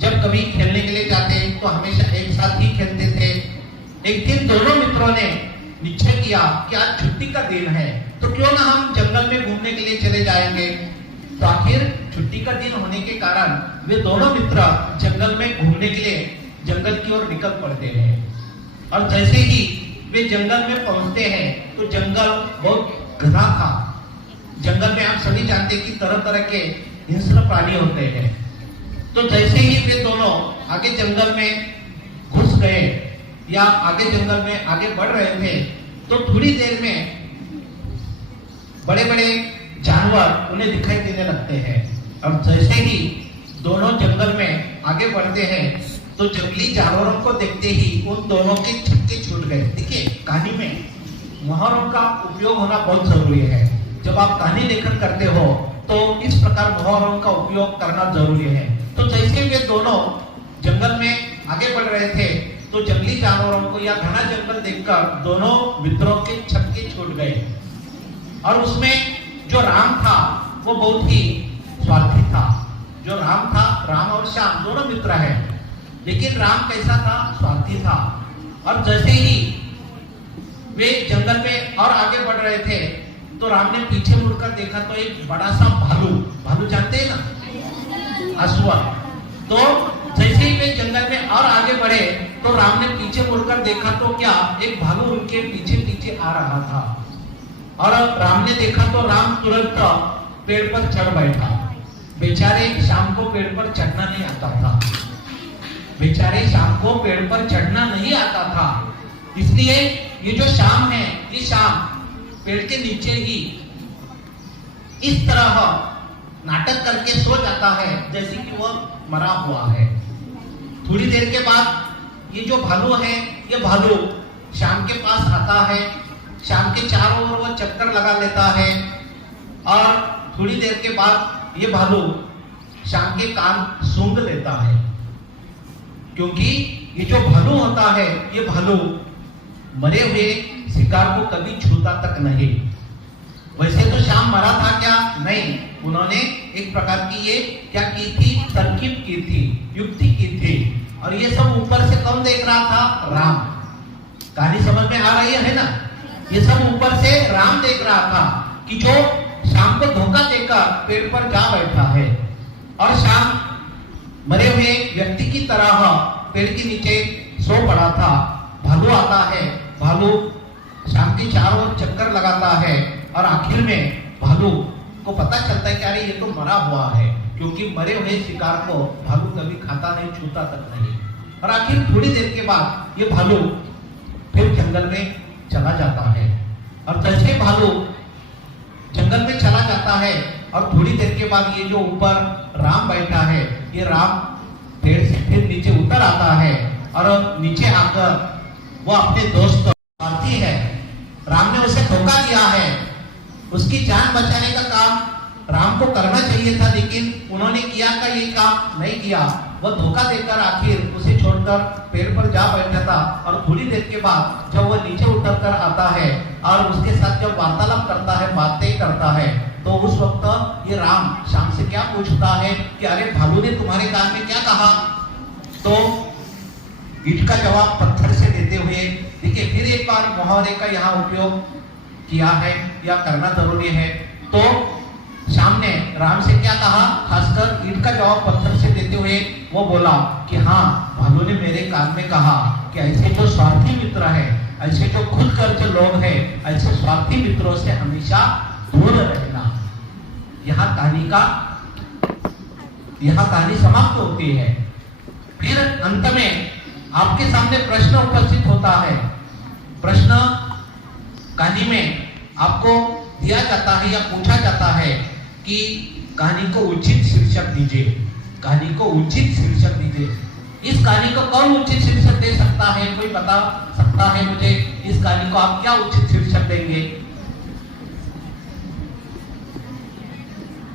जब कभी खेलने के लिए जाते तो हमेशा एक साथ ही खेलते थे। एक दिन दोनों मित्रों ने निश्चय किया कि आज छुट्टी का दिन है, तो क्यों ना हम जंगल में घूमने के लिए चले जाएंगे। तो आखिर छुट्टी का दिन होने के कारण वे दोनों मित्र जंगल में घूमने के लिए जंगल की ओर निकल पड़ते हैं। और जैसे ही वे जंगल में पहुंचते हैं तो जंगल बहुत घना था। जंगल में आप सभी जानते हैं कि तरह तरह के हिंस्र प्राणी होते हैं। तो जैसे ही वे दोनों आगे जंगल में घुस गए या आगे जंगल में आगे बढ़ रहे थे, तो थोड़ी देर में बड़े बड़े जानवर उन्हें दिखाई देने लगते हैं। और जैसे ही दोनों जंगल में आगे बढ़ते हैं तो जंगली जानवरों को देखते ही उन दोनों के छक्के छूट गए। देखिए कहानी में मुहावरों का उपयोग होना बहुत जरूरी है। जब आप कहानी लेखन करते हो तो इस प्रकार मुहावरों का उपयोग करना जरूरी है। तो जैसे वे दोनों जंगल में आगे बढ़ रहे थे तो जंगली जानवरों को या घना जंगल देखकर दोनों मित्रों के छक्के छूट गए। और उसमें जो राम था वो बहुत ही स्वार्थी था। जो राम था, राम और श्याम दोनों मित्र हैं, लेकिन राम कैसा था? स्वार्थी था। और जैसे ही वे जंगल में और आगे बढ़ रहे थे तो राम ने पीछे मुड़कर देखा तो एक बड़ा सा भालू जानते हैं ना, असुआ। तो जैसे ही वे जंगल में और आगे बढ़े तो राम ने पीछे मुड़कर देखा तो क्या एक भालू उनके पीछे पीछे आ रहा था। और राम ने देखा तो राम तुरंत पेड़ पर चढ़ बैठा। बेचारे श्याम को पेड़ पर चढ़ना नहीं आता था। बेचारे श्याम को पेड़ पर चढ़ना नहीं आता था। इसलिए ये जो श्याम है, ये श्याम पेड़ के नीचे ही इस तरह नाटक करके सो जाता है जैसे कि वह मरा हुआ है। थोड़ी देर के बाद ये जो भालू है, ये भालू श्याम के पास आता है। श्याम के चारों ओर वो चक्कर लगा लेता है और थोड़ी देर के बाद ये भालू श्याम के कान सूंघ लेता है। क्योंकि ये जो भालू होता है, ये भालू मरे हुए शिकार को कभी छूता तक नहीं। वैसे तो श्याम मरा था क्या? नहीं, उन्होंने एक प्रकार की ये क्या की थी? तरकीब की थी, युक्ति की थी। और ये सब ऊपर से कौन देख रहा था? राम। कहानी समझ में आ रही है ना? ये सब ऊपर से राम देख रहा था कि जो श्याम को धोखा देकर पेड़ पर जा बैठा है और श्याम मरे हुए व्यक्ति की तरह पेड़ के नीचे सो पड़ा था। भालू आता है, भालू श्याम के चारों ओर चक्कर लगाता है और आखिर में भालू को पता चलता है कि अरे ये तो मरा हुआ है, क्योंकि मरे हुए शिकार को भालू कभी खाता नहीं, छूता तक नहीं। और आखिर थोड़ी देर के बाद ये भालू फिर जंगल में चला जाता है। और जैसे भालू जंगल में चला जाता है और थोड़ी देर के बाद ये जो ऊपर राम बैठा है, ये राम पेड़ से फिर नीचे उतर आता है और नीचे आकर वो अपने दोस्त साथी है, राम ने उसे धोखा दिया है, उसकी जान बचाने का काम राम को करना चाहिए था, लेकिन उन्होंने किया का ये काम नहीं किया। वह धोखा देकर आखिर उसे छोड़कर पेड़ पर जा बैठा था। और थोड़ी देर के बाद जब वह नीचे उतर कर आता है और उसके साथ जब वार्तालाप करता है, बातें करता है, तो उस वक्त ये राम श्याम से क्या पूछता है कि अरे भालू ने तुम्हारे कान में क्या कहा? तो ईंट का जवाब पत्थर से देते हुए, देखिए फिर एक बार मुहावरे का यहाँ उपयोग किया है या करना जरूरी है। तो श्याम ने राम से क्या कहा? खासकर ईंट का जवाब पत्थर से देते हुए वो बोला कि हाँ, भालू ने मेरे कान में कहा कि ऐसे जो स्वार्थी मित्र है, ऐसे जो खुद कर्ज लोग हैं, ऐसे स्वार्थी मित्रों से हमेशा दूर रहना। यहाँ कहानी समाप्त होती है। फिर अंत में आपके सामने प्रश्न उपस्थित होता है। प्रश्न कहानी में आपको दिया जाता है या पूछा जाता है कि कहानी को उचित शीर्षक दीजिए। कहानी को उचित शीर्षक दीजिए। इस कहानी को कौन उचित शीर्षक दे सकता है? कोई बता सकता है मुझे? इस कहानी को आप क्या उचित शीर्षक देंगे?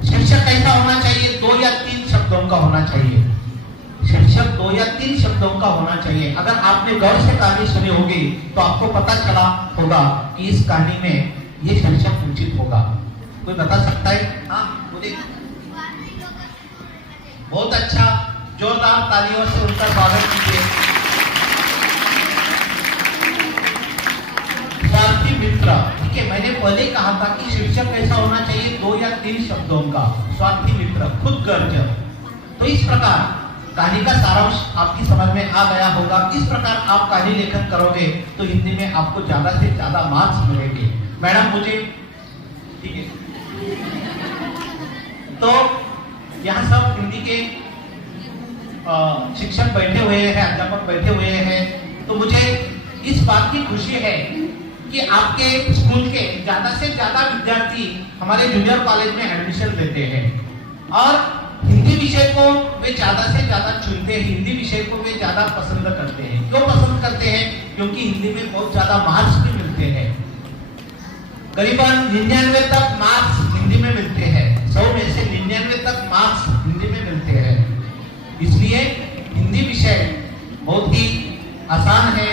शीर्षक कैसा होना चाहिए? 2 या 3 शब्दों का होना चाहिए। शीर्षक 2 या 3 शब्दों का होना चाहिए। अगर आपने गौर से कहानी सुनी होगी तो आपको पता चला होगा कि इस कहानी में ये शीर्षक उचित होगा। कोई बता सकता है? हाँ बोलिए। बहुत अच्छा, जोरदार तालियों से उनका स्वागत कीजिए। स्वार्थी मित्र, ठीक है, मैंने पहले कहा था कि शीर्षक कैसा होना चाहिए? 2 या 3 शब्दों का। स्वार्थी मित्र, खुद गर्ज। तो इस प्रकार कहानी का सारांश आपकी समझ में आ गया होगा। इस प्रकार आप कहानी लेखन करोगे तो हिंदी में आपको ज्यादा से ज्यादा मार्क्स मिलेंगे। मैडम मुझे, ठीक है, तो यहाँ सब हिंदी के शिक्षक बैठे हुए हैं, अध्यापक बैठे हुए हैं। तो मुझे इस बात की खुशी है कि आपके स्कूल के ज्यादा से ज्यादा विद्यार्थी हमारे जूनियर कॉलेज में एडमिशन लेते हैं और हिंदी विषय को वे ज्यादा से ज्यादा चुनते हैं, हिंदी विषय को वे ज्यादा पसंद करते हैं। क्यों पसंद करते हैं? क्योंकि हिंदी में बहुत ज्यादा मार्क्स भी मिलते हैं। करीबन 99 तक मार्क्स हिंदी में मिलते हैं। 100 में से 99 तक मार्क्स हिंदी में मिलते हैं। इसलिए हिंदी विषय बहुत ही आसान है।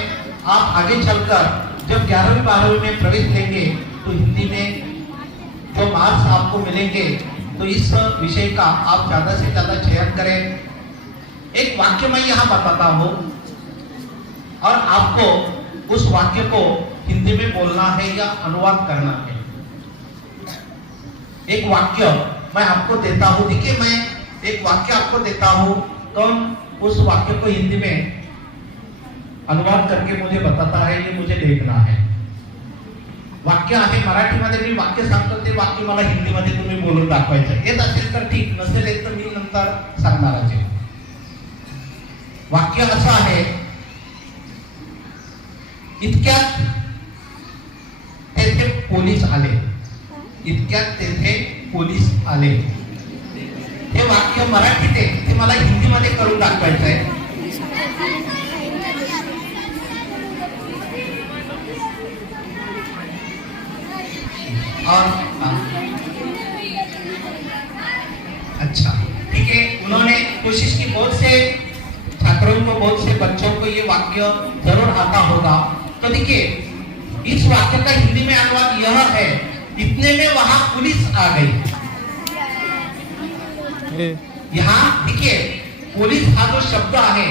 आप आगे चलकर जब 11वीं 12वीं में प्रवेश लेंगे तो हिंदी में जो मार्क्स आपको मिलेंगे तो इस विषय का आप ज्यादा से ज्यादा चयन करें। एक वाक्य मैं यहाँ बताता हूँ और आपको उस वाक्य को हिंदी में बोलना है या अनुवाद करना है। एक वाक्य मैं आपको देता हूँ, देखिए मैं एक वाक्य आपको देता हूँ तो उस वाक्य को हिंदी में अनुवाद करके मुझे बताता है, ये मुझे देखना है। वाक्य आहे मराठीमध्ये मी वाक्य सांगतो, ते वाक्य मला हिंदीमध्ये तुम्ही बोलून दाखवायचं। येत असेल तर ठीक, नसेल येत तर मी नंतर सांगणारच आहे। वाक्य असं आहे, इतक्यात तेथे पोलीस आले, इतक्यात तेथे पोलीस आले। हे वाक्य मराठीत आहे, ते मला हिंदीमध्ये करून दाखवायचं आहे। और अच्छा ठीक है, उन्होंने कोशिश की, बहुत से छात्रों को, बहुत से बच्चों को ये वाक्य जरूर आता होगा। तो देखिए इस वाक्य का हिंदी में अनुवाद यह है, इतने में वहां पुलिस आ गई। यहाँ देखिए पुलिस हा जो शब्द आहे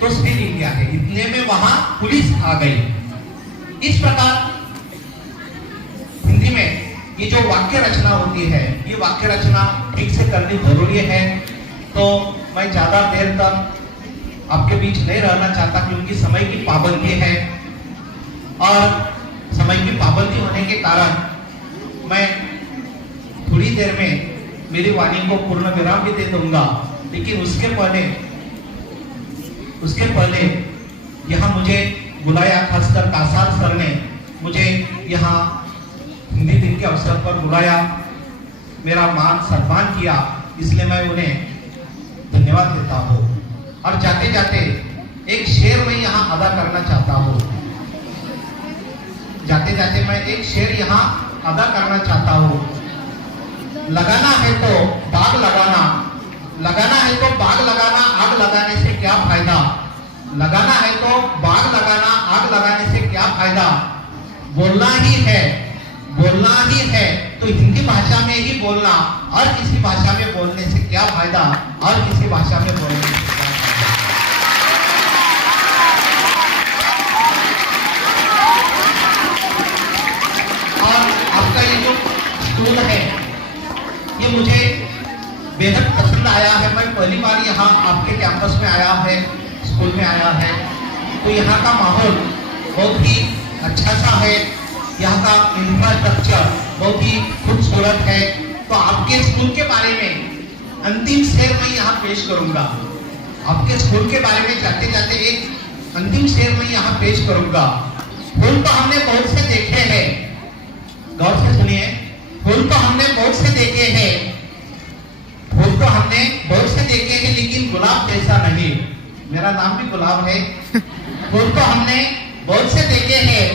तो स्त्रीलिंगी आहे, इतने में वहां पुलिस आ गई। इस प्रकार हिंदी में ये जो वाक्य रचना होती है, ये वाक्य रचना ठीक से करनी जरूरी है। तो मैं ज्यादा देर तक आपके बीच नहीं रहना चाहता क्योंकि समय की पाबंदी है और समय की पाबंदी होने के कारण मैं थोड़ी देर में मेरी वाणी को पूर्ण विराम भी दे दूंगा। लेकिन उसके पहले यहाँ मुझे बुलाया, खासकर कासार सर ने मुझे यहाँ हिंदी दिन के अवसर पर बुलाया, मेरा मान सम्मान किया, इसलिए मैं उन्हें धन्यवाद देता हूँ। और जाते जाते एक शेर मैं यहाँ अदा करना चाहता हूँ। जाते जाते मैं एक शेर यहाँ अदा करना चाहता हूँ। लगाना है तो बाग लगाना, लगाना है तो बाग लगाना, आग लगाने से क्या फायदा। लगाना है तो बाग लगाना, आग लगाने से क्या फायदा। बोलना ही है, बोलना ही है तो हिंदी भाषा में ही बोलना, और किसी भाषा में बोलने से क्या फायदा, और किसी भाषा में बोलने से क्या फायदा। और आपका ये जो स्कूल है ये मुझे बेहद पसंद आया है। मैं पहली बार यहाँ आपके कैंपस में आया है, स्कूल में आया है, तो यहाँ का माहौल बहुत ही अच्छा सा है। यहाँ का इंफ्रास्ट्रक्चर बहुत ही खूबसूरत है। तो आपके स्कूल के बारे में अंतिम शेर मैं यहाँ पेश करूंगा। आपके स्कूल के बारे में जाते जाते एक अंतिम शेर मैं यहाँ पेश करूंगा। फूल तो हमने बहुत से देखे हैं, गौर से सुनिए, फूल तो हमने बहुत से देखे हैं, फूल तो हमने बहुत से देखे हैं, लेकिन गुलाब जैसा नहीं। मेरा नाम भी गुलाब है। फूल तो हमने बहुत से देखे हैं,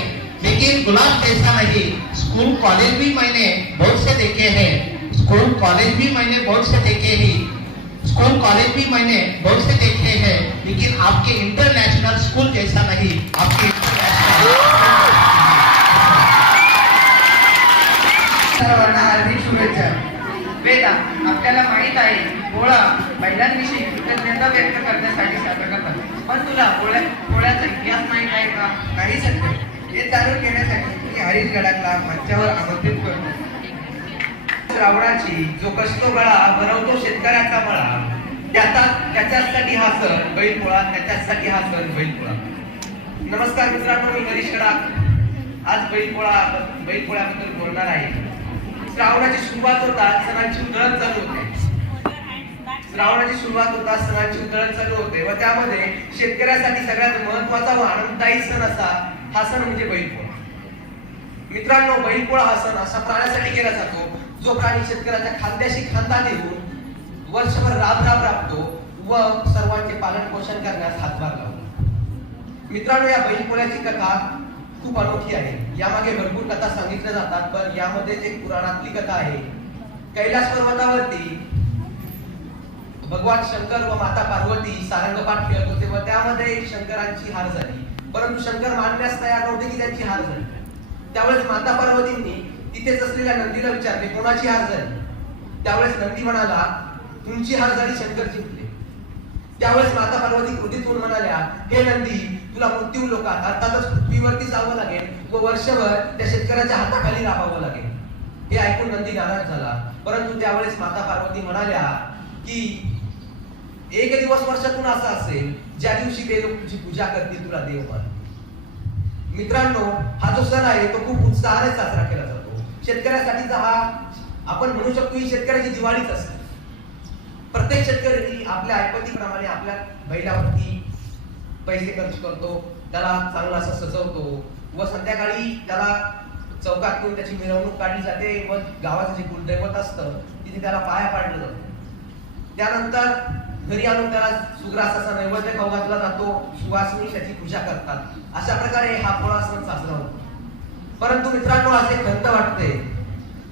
लेकिन गुलाब जैसा नहीं। स्कूल कॉलेज भी मैंने बहुत से देखे हैं, स्कूल कॉलेज भी मैंने बहुत से देखे हैं, स्कूल कॉलेज भी मैंने बहुत से देखे हैं, लेकिन आपके इंटरनेशनल स्कूल जैसा नहीं। आपके सर्वांना हार्दिक शुभेच्छा। वेदा, आपल्याला माहित आहे पोळा महिलांविषयी कृतज्ञता व्यक्त करण्यासाठी साजरा करतात, पण तुला पोळ्याचा इतिहास माहित आहे का? नाही सत्य, हे जाणून घेण्यासाठी मी हरीश गडाखला मंचावर आमंत्रित करतो। श्रावणाची जो कसतो गळा भरवतो शेतकऱ्याचा मळा, त्याच्यासाठी हा सण बैलपोळा, त्याच्यासाठी हा सण बैलपोळा। नमस्कार मित्रांनो, मी हरीश गडाख आज बैलपोळ्याबद्दल बोलणार आहे। श्रावणाची सुरुवात होताच सणांची उधळण चालू होते। श्रावणाची सुरुवात होताच सणांची उधळण चालू होते व त्यामध्ये शेतकऱ्यासाठी सगळ्यात महत्त्वाचा व आनंददायी सण हा सण म्हणजे बैलपोळा। मित्रांनो, बैलपोळा हा सण असा प्राण्यासाठी केला जातो जो प्राणी शेतकऱ्याच्या खांद्याशी खांदा देऊन वर्षभर राबतो व सर्वांचे पालन पोषण करण्यास हातभार लावतो. मित्रांनो, या बैलपोळ्याची कथा खूप अनोखी आहे. यामागे भरपूर कथा सांगितल्या जातात, पण यामध्येच एक पुराणातली कथा आहे. कैलास पर्वतावरती भगवान शंकर व माता पार्वती सारंगपाठ खेळत होते व त्यामध्ये शंकरांची हार झाली. परंतु शंकर मानण्यास तयार नव्हते की त्यांची हार झाली. त्यावेळेस माता पार्वतींनी तिथेच असलेल्या नंदीला विचारले, कोणाची हार झाली? त्यावेळेस नंदी म्हणाला, तुमची हार झाली, शंकर जिंकले. त्यावेळेस माता पार्वती क्रोधित होऊन म्हणाल्या, हे नंदी, तुला मृत्यू लोकात अर्थातच पृथ्वीवरती जावं लागेल व वर्षभर त्या शेतकऱ्याच्या हाताखाली राहावं लागेल. हे ऐकून नंदी नाराज झाला. परंतु त्यावेळेस माता पार्वती म्हणाल्या की एक दिवस वर्षातून असा असेल ज्या दिवशी ते लोक तुझी पूजा करतील, तुला देव मान. मित्रांनो, हा जो सण आहे तो खूप उत्साहाने साजरा केला जातो. शेतकऱ्यासाठीचा हा आपण म्हणू शकतो ही शेतकऱ्याची दिवाळीच असते. प्रत्येक शेतकरी आपल्या ऐपतीप्रमाणे आपल्या बैलावरती पैसे खर्च करतो, त्याला चांगला असं सजवतो व संध्याकाळी त्याला चौकात घेऊन त्याची मिरवणूक काढली जाते व गावाचं जे कुलदैवत असतं तिथे त्याला पाया पाडलं जातं. त्यानंतर घरी आणून त्याला सुग्रास असा नैवेद्य खाऊ घातला जातो. सुवासिनी त्याची पूजा करतात. अशा प्रकारे हा पोळा सण साजरा होतो. परंतु मित्रांनो, आज एक खंत वाटते,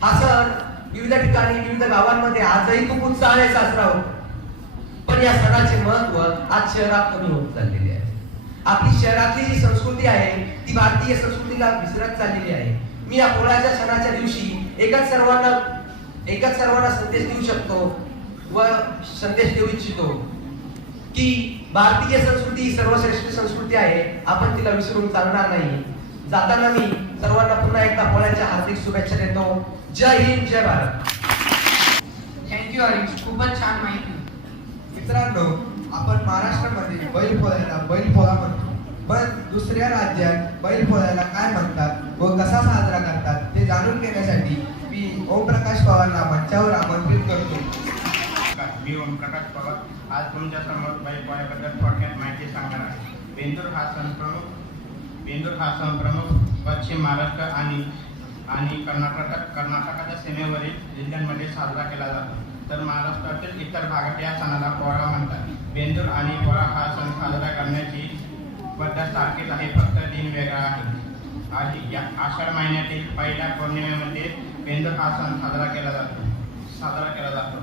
हा सण विविध ठिकाणी विविध गावांमध्ये आजही खूप उत्साहाने साजरा होतो. पण या सणाचे महत्व आज शहरात कमी होत चाललेले आहे. आपली शहरातली जी संस्कृती आहे ती भारतीय संस्कृतीला विसरत चाललेली आहे. मी या पोळ्याच्या सणाच्या दिवशी एकच सर्वांना संदेश देऊ शकतो व संदेश देऊ इच्छितो की भारतीय संस्कृती ही सर्वश्रेष्ठ संस्कृती आहे. आपण तिला विसरून चालणार नाही. जाताना मी सर्वांना पुन्हा एकदा पोळ्याच्या हार्दिक शुभेच्छा देतो. जय हिंद, जय भारत. थँक्यू हरीश, खूपच छान माहिती. मित्रांनो, आपण महाराष्ट्रामध्ये बैलपोळ्याला बैलपोळा म्हणतो, पण दुसऱ्या राज्यात बैलपोळ्याला काय म्हणतात व कसा साजरा करतात ते जाणून घेण्यासाठी मी ओमप्रकाश पवारला मंचावर आमंत्रित करतो. मी ओमप्रकाश पवार आज तुमच्या समोर बैलपोळ्याबद्दल थोडक्यात माहिती सांगणार आहे. बेंदूर हा सण प्रमुख पश्चिम महाराष्ट्र आणि कर्नाटकाच्या सीमेवरील जिल्ह्यांमध्ये साजरा केला जातो. तर महाराष्ट्रातील इतर भागात या सणाला पोळा म्हणतात. बेंदूर आणि पोळा हा सण साजरा करण्याची पद्धत सारखीच आहे, फक्त दिन वेगळा आहे. या आषाढ महिन्यातील पहिल्या पौर्णिमेमध्ये बेंदूर हा सण साजरा केला जातो.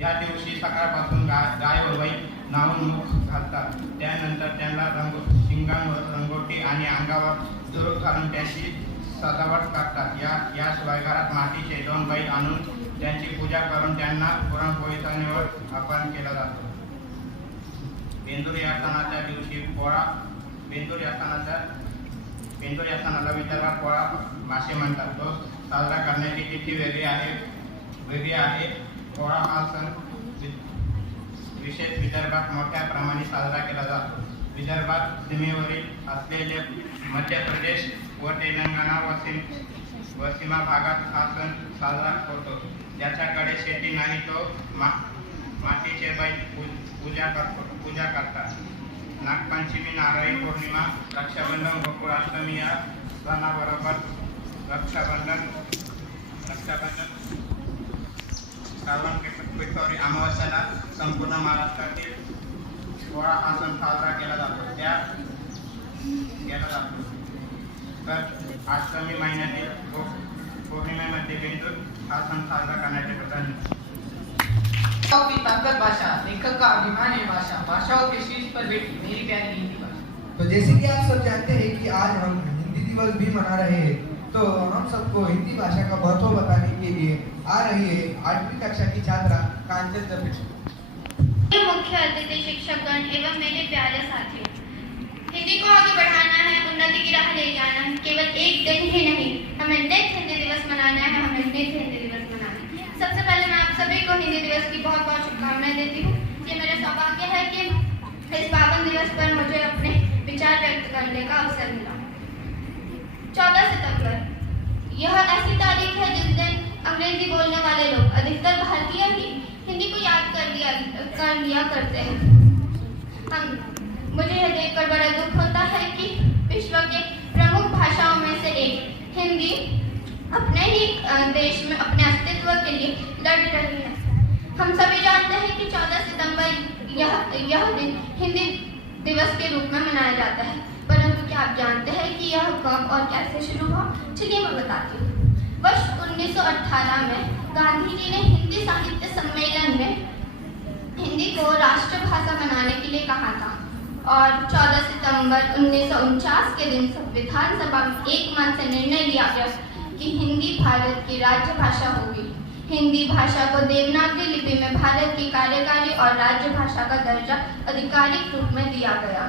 या दिवशी सकाळपासून गाय व बैल नाहून मुख घालतात. त्यानंतर त्यांना शिंगांवर रंगोटी आणि अंगावर झुरळ घालून त्यांची सजावट करतात. याशिवाय घरात मातीचे 2 बैल आणून त्यांची पूजा करून त्यांना पुरणपोळीचा निवड अर्पण केला जातो. बेंदूर या सणाच्या दिवशी बेंदूर या सणाला विदर्भात पोळा मासे म्हणतात. तो साजरा करण्याची तिथी वेगळी आहे. पोळा हा सण विशेष विदर्भात मोठ्या प्रमाणात साजरा केला जातो. विदर्भात सीमेवरील असलेले मध्य प्रदेश व तेलंगणा व सीमा भागात हा सण साजरा होतो. ज्याच्याकडे शेती नाही तो मातीचे बैल पूजा करतात. नागपंचमी, नारळी पौर्णिमा, रक्षाबंधन, गोकुळाष्टमी या सणाबरोबर रक्षाबंधन श्रावण पिठोरी अमावस्याला संपूर्ण महाराष्ट्रातील पोळा हा सण साजरा केला जातो. तर अष्टमी महिन्यातील पौर्णिमेमध्ये बेंदूर हा सण साजरा करण्याचे प्रधान. की ताकत भाषा, लेखक का अभिमान है भाषा, भाषाओं के शीर्ष पर बैठी मेरी प्यारी हिंदी भाषा. तो जैसे कि आप सब जानते हैं कि आज हम हिंदी दिवस भी मना रहे हैं, तो हम सबको हिंदी भाषा का महत्व बताने के लिए आ रही है 8वीं कक्षा की छात्रा कांचन जपेश। मुख्य अतिथि शिक्षकगण एवं मेरे प्यारे साथियों, हिंदी को आगे बढ़ाना है, उन्नति की राह ले जाना है। केवल एक दिन ही नहीं, हमें नित्य हिंदी दिवस मनाना है, हमें नित्य हिंदी दिवस मनाना है। सबसे पहले मैं आप सभी को हिंदी दिवस की बहुत बहुत शुभकामनाएं देती हूँ। ये मेरा सौभाग्य है कि इस पावन दिवस पर मुझे अपने विचार व्यक्त करने का अवसर मिला। 14 सितंबर यह ऐसी तारीख है जिस दिन अंग्रेजी बोलने वाले लोग, अधिकतर भारतीय ही, हिंदी को याद कर लिया करते हैं। मुझे यह देखकर बड़ा दुख होता है कि विश्व के प्रमुख भाषाओं में से एक हिंदी अपने ही देश में अपने अस्तित्व के लिए लड़ रही है। हम सभी जानते हैं कि 14 सितंबर यह दिन हिंदी दिवस के रूप में मनाया जाता है, परंतु क्या आप जानते हैं कि यह कब और कैसे शुरू हुआ? चलिए मैं बताती हूँ। वर्ष 1918 में गांधी जी ने हिंदी साहित्य सम्मेलन में हिंदी को राष्ट्रभाषा बनाने के लिए कहा था और 14 सितंबर 1949 के दिन संविधान सभा में एकमत से निर्णय लिया गया कि हिंदी भारत की राज्य भाषा होगी। हिंदी भाषा को देवनागरी लिपि में भारत की कार्यकारी और राज्य भाषा का दर्जा आधिकारिक रूप में दिया गया।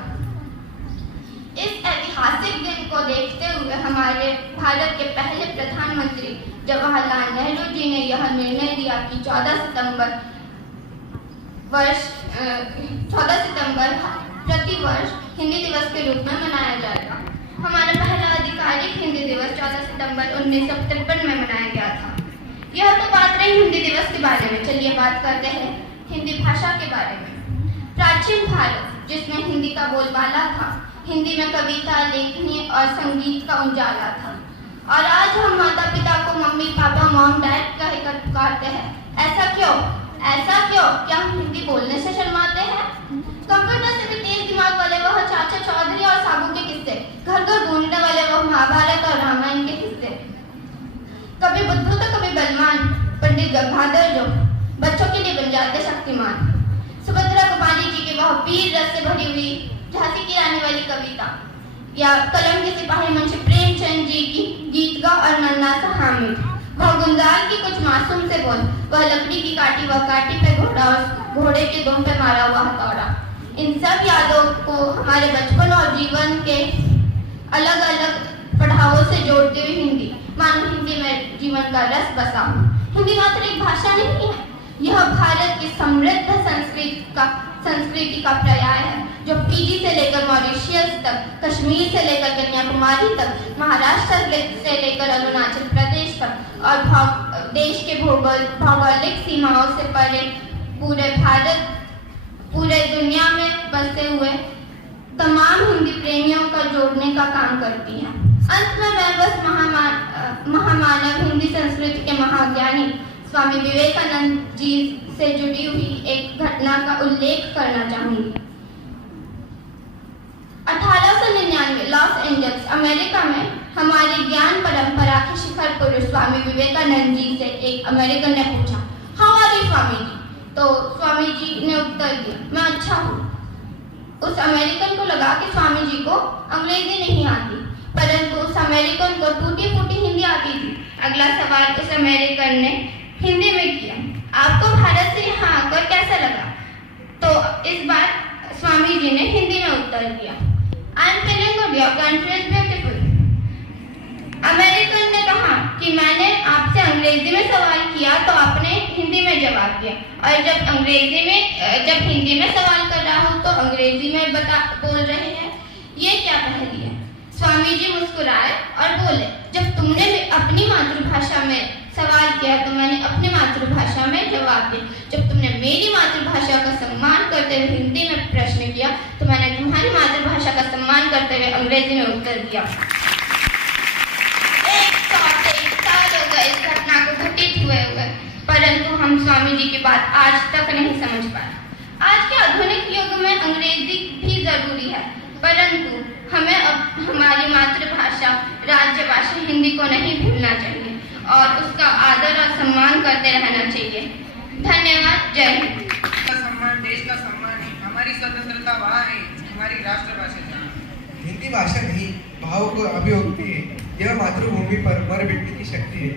इस ऐतिहासिक दिन को देखते हुए हमारे भारत के पहले प्रधानमंत्री जवाहरलाल नेहरू जी ने यह निर्णय लिया कि 14 सितंबर प्रति वर्ष हिंदी दिवस के रूप में मनाया जाएगा। हमारा पहला आधिकारिक हिंदी दिवस 14 सितंबर 1953 में मनाया गया था। यह तो बात रही हिंदी दिवस के बारे में। चलिए बात करते हैं हिंदी भाषा के बारे में। प्राचीन भारत जिसमें हिंदी का बोलबाला था, हिंदी में कविता, लेखनी और संगीत का उजाला था। और आज हम माता पिता को मम्मी पापा मॉम डैड कहकर पुकारते हैं। ऐसा क्यों? क्या हम हिंदी बोलने से शर्माते हैं? कंप्यूटर से भी तेज दिमाग वाले वह चाचा चौधरी और साबू के किस्से, घर घर ढूंढने वाले वह महाभारत और रामायण के किस्से, कभी बुद्धू तो कभी बलवान, पंडित गंगाधर जो बच्चों के लिए बन जाते शक्तिमान, सुभद्रा कुमारी जी के वह वीर रस से भरी हुई झांसी की रानी वाली कविता, या कलम के सिपाही मुंशी प्रेमचंद जी की गीत गा और नन्ना सा हामिद, वह गुलजार की कुछ मासूम से बोल, वह लकड़ी की काटी वह काटी पे घोड़ा और घोड़े के दुम पे मारा हुआ हथौड़ा। इन सब यादों को हमारे बचपन और जीवन के अलग अलग पड़ावों से जोड़ती हुई हिंदी, मानो हिंदी में जीवन का रस बसा हो। हिंदी मात्र एक भाषा नहीं है, यह भारत की समृद्ध संस्कृति का पर्याय है, जो पीजी से लेकर मॉरिशियस तक, कश्मीर से लेकर कन्याकुमारी तक, महाराष्ट्र से लेकर अरुणाचल प्रदेश तक और देश के भौगोलिक सीमाओं से परे पूरे दुनिया में बसे हुए तमाम हिंदी प्रेमियों का जोड़ने का काम करती है। अंत में मैं बस महामानव हिंदी संस्कृति के महाज्ञानी स्वामी विवेकानंद जी से जुड़ी हुई एक घटना का उल्लेख करना चाहूंगी। 1899 लॉस एंजल्स अमेरिका में हमारी ज्ञान परंपरा के शिखर पुरुष स्वामी विवेकानंद जी से एक अमेरिकन ने पूछा, how are you Swami ji? तो स्वामी जी ने उत्तर दिया, मैं अच्छा हूँ। उस अमेरिकन को लगा कि स्वामी जी को अंग्रेजी नहीं आती, परंतु उस अमेरिकन को टूटी फूटी हिंदी आती थी। अगला सवाल उस अमेरिकन ने हिंदी में किया, आपको भारत से यहाँ आकर कैसा लगा? तो इस बार स्वामी जी ने हिंदी में उत्तर दिया, I am feeling good, your country is beautiful. American ने कहा कि मैंने आपसे अंग्रेजी में सवाल किया तो आपने हिंदी में जवाब दिया, और जब हिंदी में सवाल कर रहा हूँ तो अंग्रेजी में बोल रहे हैं, ये क्या पहेली है? स्वामी जी मुस्कुराए और बोले, जब तुमने अपनी मातृभाषा में सवाल किया तो मैंने अपनी मातृभाषा में जवाब दिया। जब तुमने मेरी मातृभाषा का सम्मान करते हुए हिंदी में प्रश्न किया तो मैंने तुम्हारी मातृभाषा का सम्मान करते हुए अंग्रेजी में उत्तर दिया। 123 साल हो गए इस घटना को घटित हुए, परंतु हम स्वामी जी की बात आज तक नहीं समझ पाए। आज के आधुनिक युग में अंग्रेजी भी जरूरी है, परंतु हमें अब हमारी मातृभाषा राज्यभाषा हिंदी को नहीं भूलना चाहिए और उसका आदर और सम्मान करते रहना चाहिए। धन्यवाद। जय हिंद। का सम्मान देश का सम्मान है, हमारी स्वतंत्रता वहाँ है, हमारी राष्ट्रभाषा जहाँ। हिंदी भाषा नहीं, भाव को अभिव्यक्ति है, यह मातृभूमि पर मर मिटने की शक्ति है।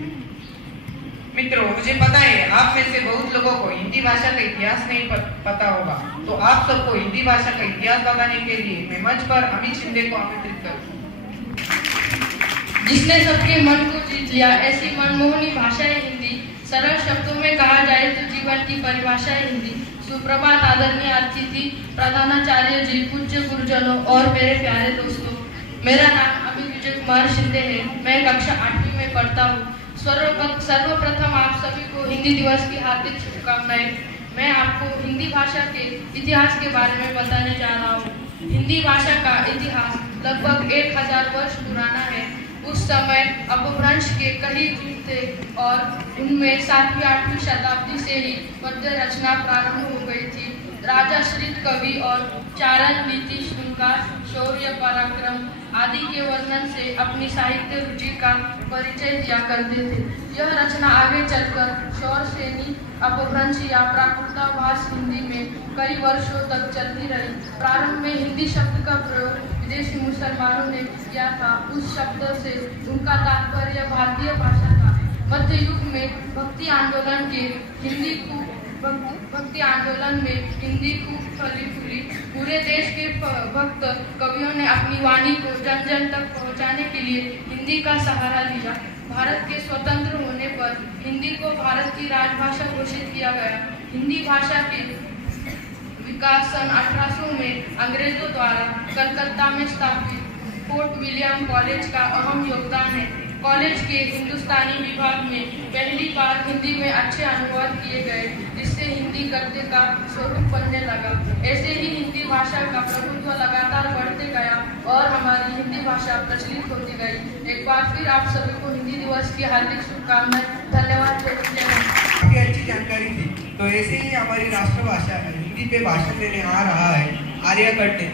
मित्रों, मुझे पता है आप में से बहुत लोगों को हिंदी भाषा का इतिहास नहीं पता होगा, तो आप सबको हिंदी भाषा का इतिहास बताने के लिए मैं मंच पर अमित शिंदे को आमंत्रित करूँ। जिसने सबके मन को जीत लिया, ऐसी मनमोहनी भाषा है हिंदी। सरल शब्दों में कहा जाए तो जीवन की परिभाषा है हिंदी। सुप्रभात आदरणीय अतिथि, प्रधानाचार्य जी, पूज्य गुरुजनों और मेरे प्यारे दोस्तों, मेरा नाम अमित विजय कुमार शिंदे है। मैं कक्षा 8वीं में पढ़ता हूँ। सर्वप्रथम आप सभी को हिंदी दिवस की हार्दिक शुभकामनाएं। मैं आपको हिंदी भाषा के इतिहास के बारे में बताने जा रहा हूँ। हिंदी भाषा का इतिहास लगभग 1000 वर्ष पुराना है। उस समय अपभ्रंश के कई युग थे और उनमें 7वीं-8वीं शताब्दी से ही पद्य रचना प्रारंभ हो गई थी। राजा श्रित कवि और चारण नीति श्रृंगार शौर्य पराक्रम आदि के वर्णन से अपनी साहित्य रुचि का परिचय दिया करते थे। यह रचना आगे चलकर शौर सेनी अपभ्रंश या प्राकृताभास हिंदी में कई वर्षों तक चलती रही। प्रारंभ में हिंदी शब्द का प्रयोग विदेशी मुसलमानों ने किया था। उस शब्द से उनका तात्पर्य भारतीय भाषा था। मध्य युग में भक्ति आंदोलन में हिंदी खूब फली फूली। पूरे देश के भक्त कवियों ने अपनी वाणी को जन जन तक पहुंचाने के लिए हिंदी का सहारा लिया। भारत के स्वतंत्र होने पर हिंदी को भारत की राजभाषा घोषित किया गया। हिंदी भाषा के विकास सन 1800 में अंग्रेजों द्वारा कलकत्ता में स्थापित फोर्ट विलियम कॉलेज का अहम योगदान है। कॉलेज के हिंदुस्तानी विभाग में पहली बार हिंदी में अच्छे अनुवाद किए गए, जिससे हिंदी गद्य का स्वरूप बनने लगा। ऐसे ही हिंदी भाषा का प्रभुत्व लगातार बढ़ते गया और हमारी हिंदी भाषा प्रचलित होती गई। एक बार फिर आप सभी को हिंदी दिवस की हार्दिक शुभकामनाएं। धन्यवाद। काफी अच्छी जानकारी थी। तो ऐसे ही हमारी राष्ट्रभाषा हिंदी पे भाषण देने आ रहा है आर्यकट ने।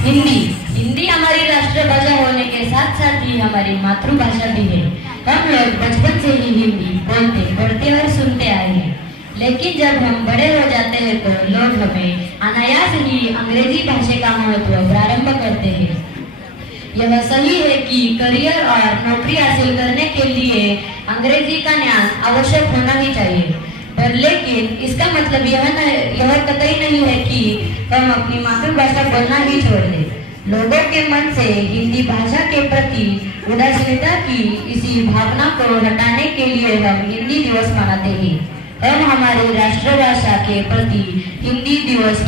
हिंदी हमारी राष्ट्रभाषा होने के साथ साथ ही हमारी मातृभाषा भी है। हम लोग बचपन से ही हिंदी बोलते पढ़ते और सुनते आए हैं, लेकिन जब हम बड़े हो जाते हैं तो लोग हमें अनायास ही अंग्रेजी भाषा का महत्व प्रारंभ करते हैं। यह सही है कि करियर और नौकरी हासिल करने के लिए अंग्रेजी का ज्ञान आवश्यक होना ही चाहिए, पर लेकिन इसका मतलब यह कतई नहीं है कि हम अपनी मातृभाषा बोलना ही छोड़ दें। लोगों के मन से हिंदी भाषा के प्रति उदासीनता की इसी भावना को हटाने के लिए हम हिंदी दिवस मनाते हैं। हम हमारी राष्ट्रभाषा के प्रति हिंदी दिवस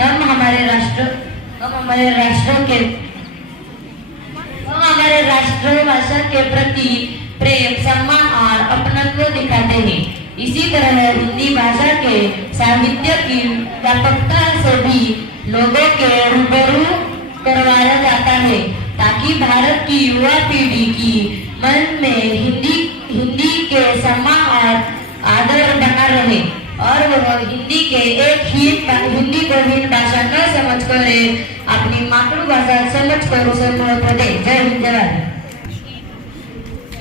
हम हमारे राष्ट्रभाषा के प्रति प्रेम, सम्मान और अपनत्व दिखाते हैं। इसी तरह हिंदी भाषा के साहित्य की व्यापकता से भी लोगों के रूबरू करवाया जाता है, ताकि भारत की युवा पीढ़ी की मन में हिंदी के सम्मान और आदर बना रहे और वह हिंदी को हीन भाषा न समझकर अपनी मातृभाषा समझकर उसे महत्व दे। जय हिंद, जय भारत।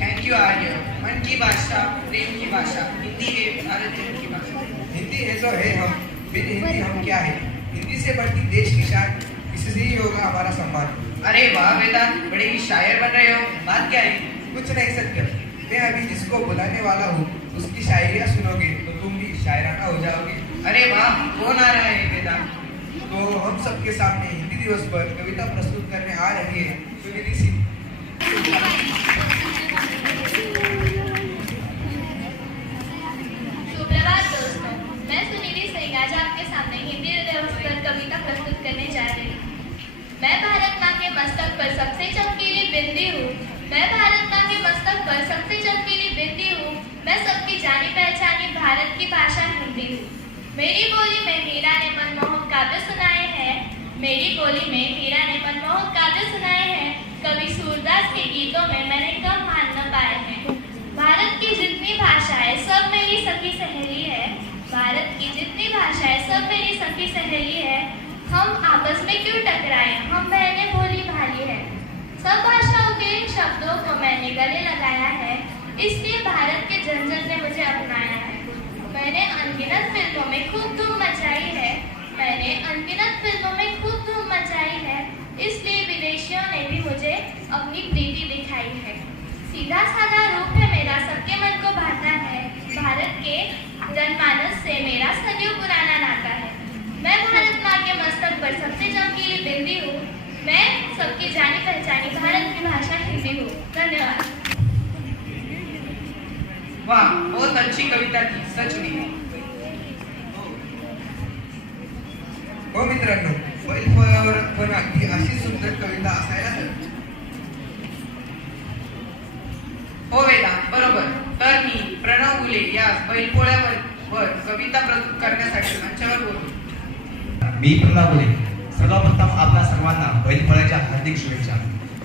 थैंक यू आर्य। मन की भाषा, प्रेम की भाषा, हिंदी है भारत की भाषा। हिंदी है तो है हम, बिन हिंदी हम क्या है। हिंदी से बढ़ती देश की शान, इससे ही होगा हमारा सम्मान। अरे वाह वेदांत, बड़े ही शायर बन रहे हो। बात क्या है? कुछ नहीं सत्य, मैं अभी जिसको बुलाने वाला हूँ उसकी शायरियाँ सुनोगे तो तुम भी शायराना हो जाओगे। अरे वाह, कौन आ रहा है वेदांत? तो हम सबके सामने हिंदी दिवस पर कविता प्रस्तुत करने आ रही है सुनिधि सिंह। सुप्रभात दोस्तों, मैं सुनिधि सिंह आज आपके सामने हिंदी दिवस पर कविता प्रस्तुत करने जा रही हूँ। मैं भारत माँ के मस्तक पर सबसे चमकीली बिंदी हूँ। मैं भारत माँ के मस्तक पर सबसे चमकीली बिंदी हूँ। मैं सबकी जानी पहचानी भारत की भाषा हिंदी हूँ। मेरी बोली में मीरा ने मनमोहक काव्य सुनाए हैं। मेरी बोली में मीरा ने मनमोहक काव्य सुनाए हैं। कवि सूरदास के गीतों में मैंने कम मान न पाए हैं। भारत की जितनी भाषाएं सब मेरी सखी सहेली है। भारत की जितनी भाषाएं सब मेरी सखी सहेली है। हम आपस में क्यों टकराए, हम बहने भोली भाली है। सब भाषाओं के इन शब्दों को मैंने गले लगाया है, इसलिए भारत के जन जन ने मुझे अपनाया है। मैंने अनगिनत फिल्मों में खूब धूम मचाई है। मैंने अनगिनत फिल्मों में खूब धूम मचाई है, इसलिए विदेशियों ने भी मुझे अपनी प्रीति दिखाई है। सीधा साधा रूप है मेरा, सबके मन को भाता है। भारत के जनमानस से मेरा सदियों पुराना नाता है। मैं भारत माँ के मस्तक पर सबसे चमकीली बिंदी हूँ। मैं सबकी जानी पहचानी भारत की भाषा हिंदी हूँ। धन्यवाद। वाह, बहुत अच्छी कविता थी, सच में। हो मित्रांनो, बैलपोळ्यावर पण अगदी अशी सुंदर कविता असायला हवी। हो वेदांत, बरोबर। तर मी प्रणव गुले या बैलपोळ्यावर वर कविता प्रस्तुत करण्यासाठी मंचावर बोलू. मी पुन्हा बोले. सर्वप्रथम आपल्या सर्वांना बैलपोळ्याच्या हार्दिक शुभेच्छा.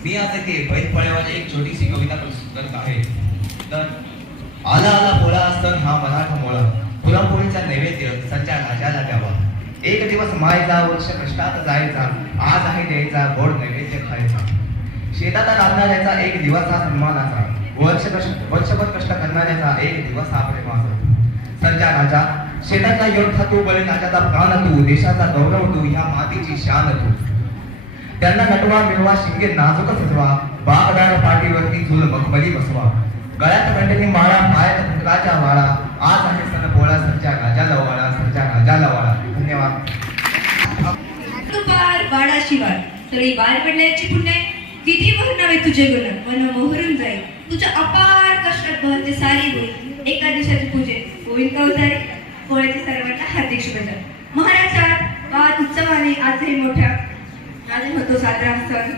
मी आज येथे बैलपोळ्यावर एक छोटीशी कविता प्रस्तुत करत आहे. तर आला आला पोळा सण हा मराठा मोळा, पुरणपोळीचा नैवेद्य सच्चा राजाला द्यावा. एक दिवस मायचा वर्ष कष्टात जायचा, आज आहे द्यायचा गोड नैवेद्य खायचा. शेतात राबणाऱ्याचा एक दिवस हा सन्मानाचा, वर्षभर कष्ट करणाऱ्याचा एक दिवस हा प्रेमाचा. सच्चा राजा शेताचा योद्धा तू, बळीराजाचा प्राण तू, देशाचा गौरव तू, ह्या मातीची शान तू. त्यांना नटवा मिळवा शिंगे नाजूक सजवा, बागदार पाठीवरती झुल मखमली बसवा. गळ्यात कंठनी माळा, पायात फुटकाच्या वाळा, आज आहे सण पोळा सच्चा राजाला वाळा, सच्चा राजाला वाळा. धन्यवाद. तू पार वाडा शिवार तरी बाहेर पडण्याची पुण्य विधीवर नव्हे तुझे गुण मन मोहरून जाईल. तुझ्या अपार कष्टात बहते सारी होईल एका दिवसाची पूजे होईल का उतारे. पोळ्याच्या सर्वांना हार्दिक शुभेच्छा. महाराष्ट्रात वाद उत्सवाने आजही मोठ्या आजही होतो साजरा सण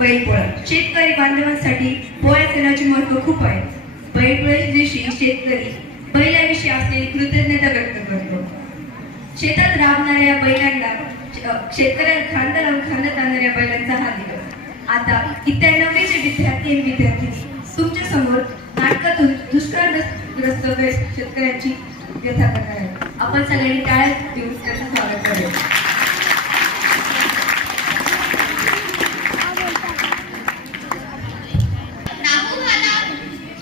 बैलपोळा. शेतकरी बांधवांसाठी पोळ्या सणाचे महत्व खूप आहे. बैलपोळ्याच्या दिवशी शेतकरी बैलाविषयी असलेली कृतज्ञता व्यक्त करतो. शेतात राबणाऱ्या बैलांना शेतकऱ्या खांदा लावून खांद्यात आणणाऱ्या बैलांचा हा दिवस. आता इत्या 9वीचे विद्यार्थी आणि विद्यार्थिनी तुमच्या समोर नाटकातून दुष्काळग्रस्त शेतकऱ्यांची व्यथा करणार आहे. आपण सगळ्यांनी टाळ्या देऊन त्याचं स्वागत करूया. नाहू घालावून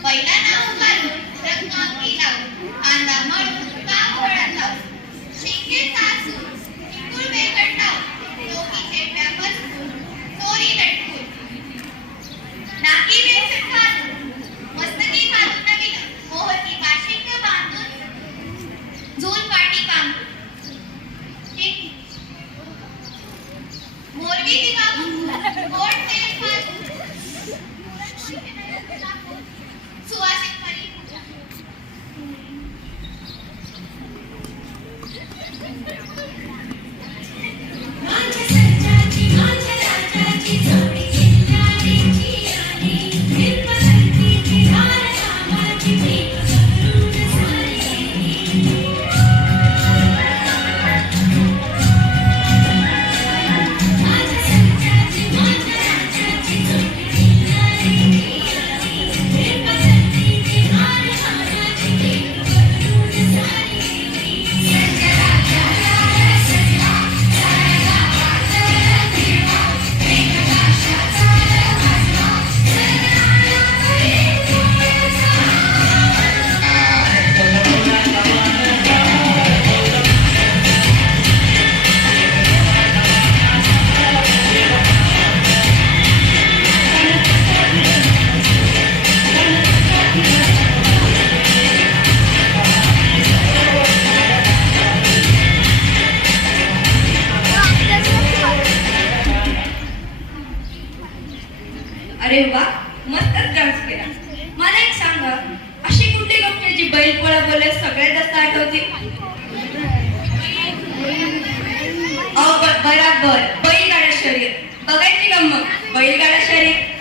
बैला नाहू घालून रंगांगी लावून कांदा मळून काम फळात लावून शिंगे सासून टिकूळ बेकट लावून दोघीचे व्यापच चोरी लटकून नाकी वेचून घालून मस्तकी घालून नवीन मोहती बाशिंग बांधून झूल पाटी बांधून मोरवी दिवाळून गोड तेल घालून सुवासिक फली पूजा. माझ्या सज्जाची माझ्या राजाची जोडी चिंतारीची आली निर्मलतेची धार नामाची पीक करून सारी. माझ्या सज्जाची माझ्या राजाची जोडी चिंतारीची आली निर्मलतेची धार नामाची पीक करून सारी. सज्जा राजाला सजला सारा गावाचा दिवा, मेघाकाशाचा भासला सणाला अरे वा, मस्तच डान्स केला. मला एक सांगा, अशी कुठली गोष्ट जी बैलपोळा बोलले सगळ्यात जास्त आठवते? बराबर, बैलगाडा शर्यत. बघायची गंमत बैलगाडा शर्यत.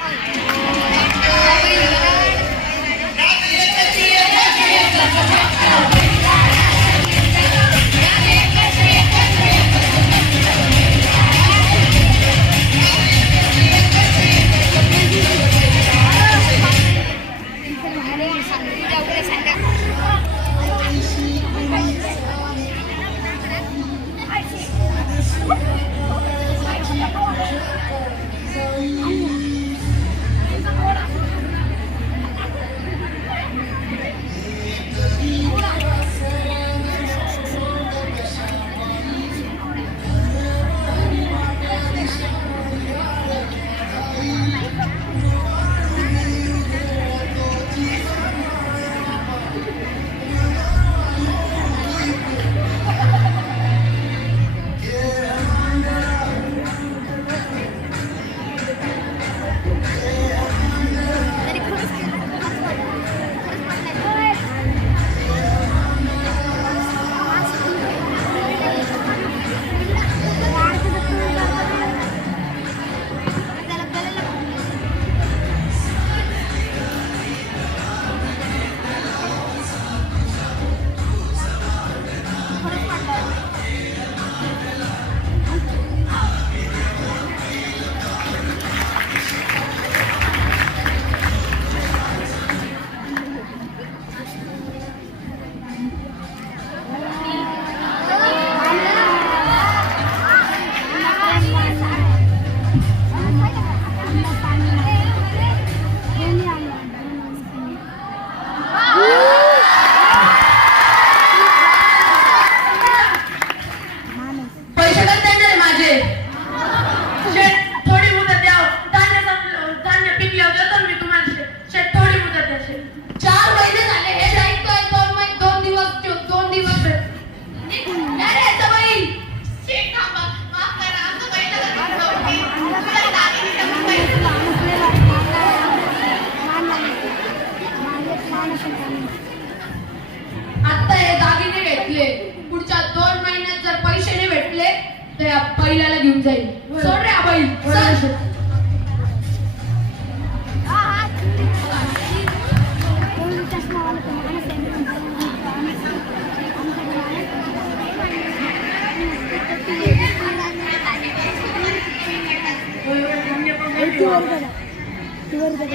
घेतले. पुढच्या 2 महिन्यात जर पैसे नाही भेटले तर या बैलाला घेऊन जाईल. सोड रे हा बैल, चल.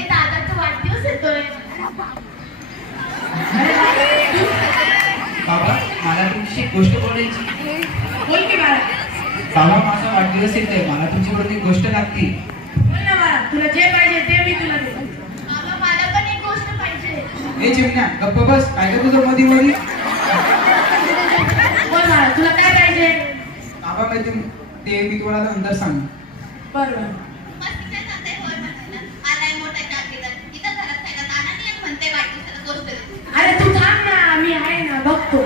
दादाचा वाढदिवस येतोय. बाबा मला तुमची गोष्ट बोलायची. बोल की बाळा. बाबा माझा वाढदिवस येतोय, मला तुमच्याकडून एक गोष्ट लागती. बोल ना बाळा, तुला जे पाहिजे ते मी तुला देतो. बाबा मला पण एक गोष्ट पाहिजे. ए चिमण्या गप्प बस, काय का तुझं मध्ये मध्ये. बोल बाळा, तुला काय पाहिजे? बाबा ते मी तुम्हाला नंतर सांग. बरं. मस्तीच्या जाते होय म्हणायला. आलाय मोठा जागीदार. इथं घरात खायला दाना नाही आणि म्हणते वाढदिवसाला गोष्ट देते. अरे तू थांब ना, मी आहे ना, बघतो.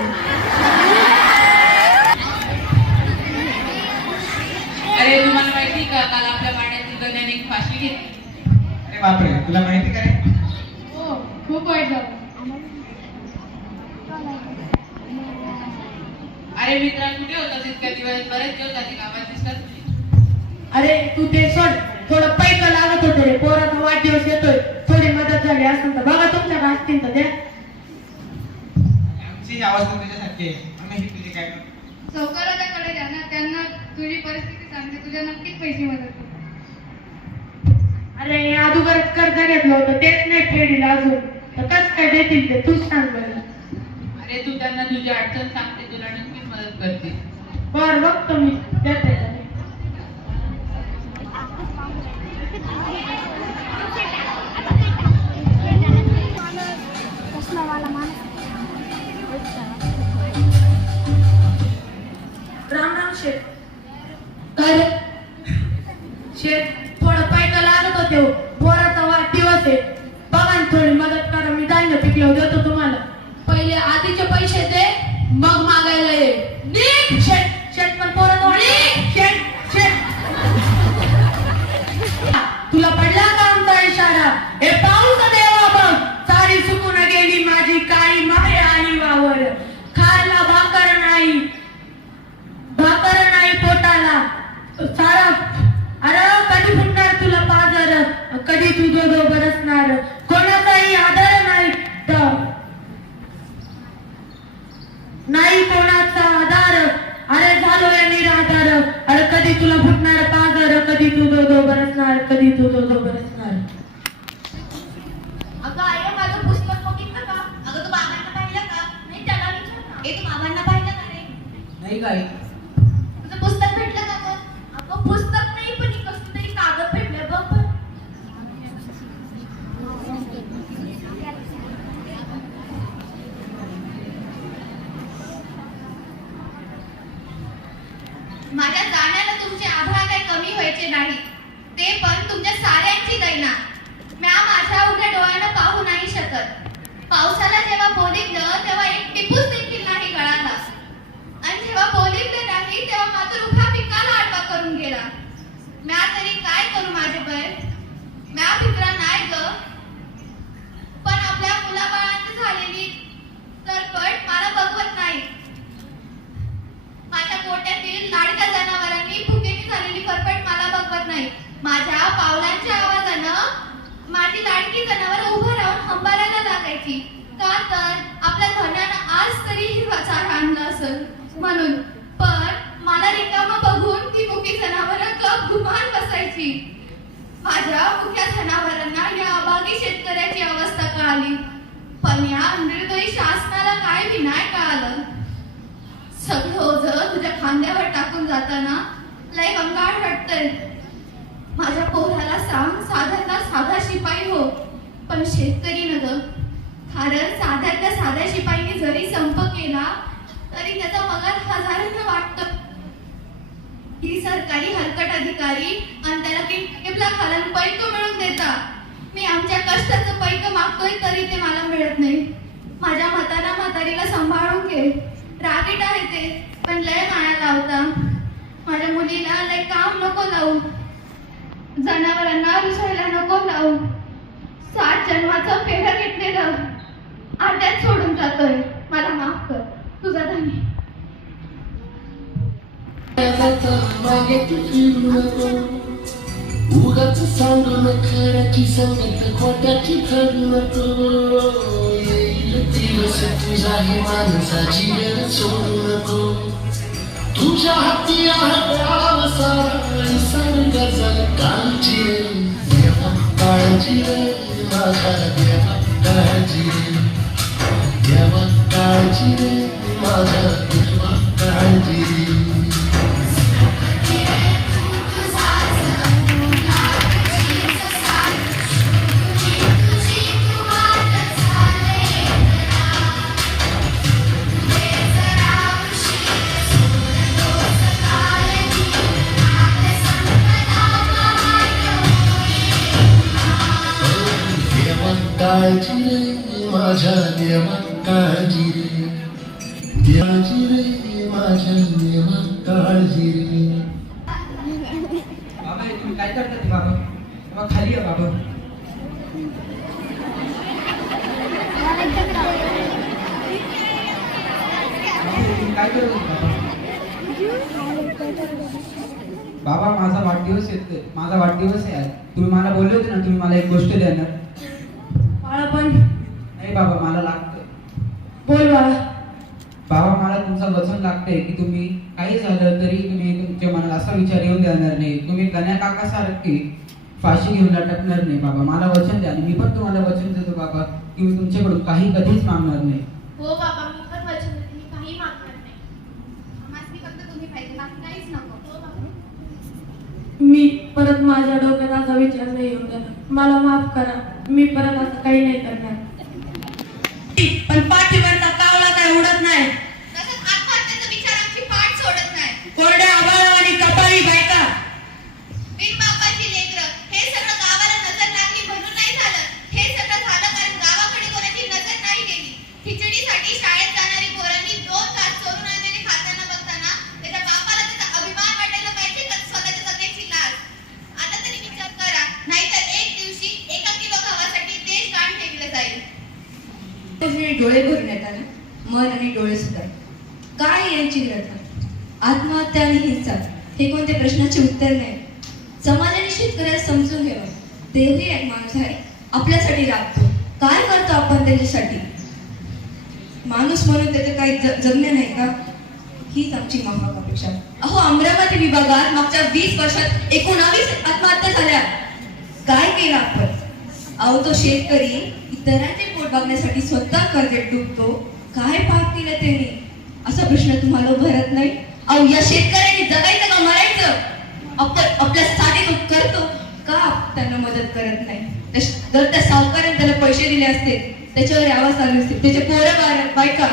अरे तुम्हाला माहिती का काल आपल्या पाण्यातील गण्याने एक फाशी घेतली. अरे बापरे, तुला माहिती का रे? हो, खूप वाईट झालं. अरे मित्रा कुठे होतास इतक्या दिवस? बरेच दिवस झाले गावात दिसतात. अरे तू ते सोड, थोडं पैक लागत होतं रे. पोराचा वाढदिवस येतोय, थोडी मदत झाली असं तर बघा तुमच्या काय असतील तर द्या. आमची आवाज तुझ्यासारखी आहे, आम्ही ही तुझी काय करू? सावकाराच्याकडे जा ना, त्यांना तुझी परिस्थिती सांगते, तुझ्या नक्कीच पैसे मदत करतील. अरे अगोदर कर्ज घेतलं होतं तेच नाही फेडीला अजून, तर कसं काय देतील ते तूच सांग बरं. अरे तू त्यांना तुझी अडचण सांगते, तुला नक्कीच मदत करते. बरं बघतो मी देते. राम राम शेठ. काय रे? शेठ थोडं पैका लागत होते हो. पोराचा वाढदिवस आहे, बघा ना थोडी मदत करा. मी धान्य पिकलं देतो तुम्हाला. पहिले आधीचे पैसे दे, मग मागायला ये. निघ शेठ. शेठ पण पोराचा वाढदिवस. शेठ शेठ तुला पडला का आमचा इशारा? हे पाऊस देवा बघ, सारी सुकून गेली माझी काळी मारे आणि वावर. खायला भाकर नाही पोटाला सारा. अरे कधी फुटणार तुला पाजर, कधी तू दोघं बरसणार. कोणाचाही आदर नाही तर नाही कोणाचा आधार. अरे झालो या निराधार. अरे कधी तुला फुटणार पाजर, कधी तू दोघं बरसणार, कधी तू दोघं बरसणार. अगं आई माझं पुस्तक बघितलं का? अगं तू बाबांना पाहिलं का? नाही त्याला विचार ना. तू बाबांना पाहिलं का रे? नाही काय? तुझं पुस्तक भेटलं का गं? अगं पुस्तक नाही पण ही कसली तरी कागद भेटले बघ पण. माझ्या जाण्याला तुमचे आभार काही कमी व्हायचे नाही, ते पण तुमच्या साऱ्यांची दैना. म्या माझ्या उघड्या डोळ्यानं पाहू नाही शकत. पावसाला जेव्हा बोलिवलं तेव्हा एक टिपूस देखील नाही गळाला, आणि जेव्हा बोलिवलं नाही तेव्हा मात्र उभा पिकाला आडवा करून गेला. म्या तरी काय करू माझे बैल? म्या भित्रा नाही ग, पण आपल्या मुलाबाळांची झालेली तरपट मला बघवत नाही. माझ्या पोट्यातील लाडक्या जनावरांनी भुकेने झालेली फरफट मला बघवत नाही. माझ्या पावलांच्या आवाजानं माझी लाडकी जनावर उभं राहून हंबारायला लागायची. का तर आपल्या धन्यानं आज तरी हिरवा चारा आणला असेल म्हणून. पण मला रिकामा बघून ती मुकी जनावरं गप गुमान बसायची. माझ्या मुक्या जनावरांना या अभागी शेतकऱ्याची अवस्था कळाली, पण या निर्दयी शासनाला काय बी नाही कळालं. सगळं ओझं तुझ्या खांद्यावर टाकून जाताना लय कंगाळ वाटतंय. माझ्या पोराला सांग साध्यातला साधा शिपाई हो, पण शेतकरी न ग. कारण साध्यातल्या साध्या शिपाईने जरी संप केला तरी त्याचा पगार हजारांना वाटतं. ही सरकारी हलकट अधिकारी आणि त्याला टिपला खालन पैक मिळून देता. मी आमच्या कष्टाचं पैक मागतोय तरी ते मला मिळत नाही. माझ्या म्हातारीला सांभाळून घे. रागीट आहे ते, पण लय माया लावता. माझ्या मुलीला लय काम नको लावू, जनावरांना रुसायला नको लावू. 7 जन्माचं फेरं घेतलेलं आट्यात सोडून जातोय. मला माफ कर. तुझा धन्यवाद. जाताना मागे तू फिरू नको उगाच सांगू नखऱ्याची संगत खोट्याची ठरू नको येईल दिवस तुझाही माणसाची वेळ सोडू नको तुझ्या हाती आहे आव सारा निसर्ग जल काळजी रे देवा काळजी रे माझ्या देवा काळजी रे देवा काळजी रे माझ्या देवा काळजी रे काळजी रे माझ्या देवा काळजी रे काळजी रे माझ्या देवा काळजी रे बाबा हे तुम्ही काय करतात बाबा बाबा खाली या बाबा तुम्ही काय करत बाबा माझा वाढदिवस येतोय माझा वाढदिवस आहे आज. तुम्ही मला बोलले होते ना तुम्ही मला एक गोष्ट देणार बाळा पण नाही बाबा मला लागतंय बोल बाळा बाबा मला तुमचं वचन लागतंय की तुम्ही काही झालं तरी तुम्ही तुमच्या मनाला असा विचार येऊन देणार नाही तुम्ही कन्या काकासारखी फाशी घेऊन लटकणार नाही बाबा मला वचन द्या आणि मी पण तुम्हाला वचन देतो बाबा की मी तुमच्याकडून काही कधीच मागणार नाही हो बाबा मी पण वचन देते मी काही मागणार नाही आम्हाला फक्त तुम्ही पाहिजे बाकी काहीच नको हो बाबा मी परत माझ्या डोक्यात असा विचार नाही येऊन देणार मला माफ करा मी परत असं काही नाही करणार पण पाठीवरचा कावळा काय उडत नाही तसंच आत्महत्येचा विचार आमची पाठ सोडत नाही कोरड्या आभाळ आणि कपाळी बायका बिन बापाची लेकरं हे सगळं गावाला नजर लागली म्हणून नाही झालं हे सगळं झालं कारण गावाकडे कोणाची नजर नाही गेली खिचडीसाठी शाळेत जाणारी पोरांनी 2 तास चोरून आणलेले खाताना बघताना त्याच्या बापाला त्याचा अभिमान वाटायला पाहिजे का स्वतःच्या जगण्याची लाज आता तरी विचार करा नाहीतर एक दिवशी 1 किलो गव्हासाठी देश गाण ठेवलं जाईल डोळे भरून येतात मन आणि डोळे सुद्धा काय यांची ग्रथा आत्महत्या आणि हिंसा हे कोणत्या प्रश्नाचे उत्तर नाही समाजाने शेतकऱ्याला समजून घ्यावं देवही एक माणूस आहे आपल्यासाठी राबतो काय करतो आपण त्याच्यासाठी माणूस म्हणून त्याचं काही जगणे नाही का हीच आमची माफक अपेक्षा अहो अमरावती विभागात मागच्या 20 वर्षात 19 आत्महत्या झाल्या काय केलं आपण अहो तो शेतकरी इतरांचे पोट बघण्यासाठी स्वतः कर्जात डुबतो काय पाप केलं त्यांनी असा प्रश्न तुम्हाला उभरत नाही अहो या शेतकऱ्यांनी जगायचं का मरायचं आपल्यासाठी तो करतो का त्यांना मदत करत नाही जर त्या सावकाराने त्याला पैसे दिले असते त्याच्यावर आवाज चालू असते त्याचे पोरं बायका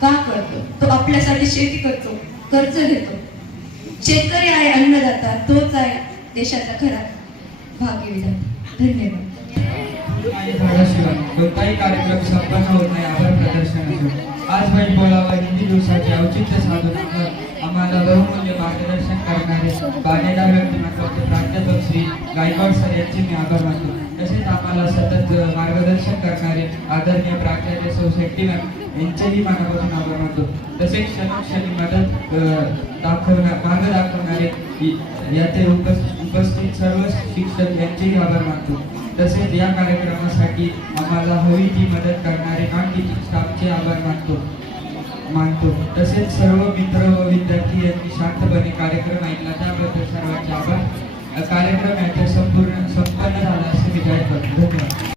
का करतो तो आपल्यासाठी शेती करतो कर्ज घेतो शेतकरी आहे अन्नदाता तोच आहे देशाचा खरा भाग्यविधाता धन्यवाद झाल्याशिवाय कोणताही कार्यक्रम संपन्न होत नाही आभार प्रदर्शनातून आज बैल बोलावा हिंदी दिवसाचे औचित्य साधून आम्हाला बहुमूल्य मार्गदर्शन करणारे बाणेदार व्यक्तिमत्वाचे प्राध्यापक श्री गायकवाड सर यांचे मी आभार मानतो तसेच आम्हाला सतत मार्गदर्शन करणारे आदरणीय प्राचार्य सोसायटी यांचेही मनापासून आभार मानतो तसेच क्षणोक्षणी मदत मार्ग दाखवणारे याचे उपस्थित सर्व शिक्षक यांचेही आभार मानतो तसेच या कार्यक्रमासाठी आम्हाला हवी ती मदत करणारे नॉन टीचिंग स्टाफचे आभार मानतो तसेच सर्व मित्र व विद्यार्थी यांनी शांतपणे कार्यक्रम ऐकला त्याबद्दल सर्वांचे आभार कार्यक्रम याचा संपन्न झाला असे मी जाहीर करतो धन्यवाद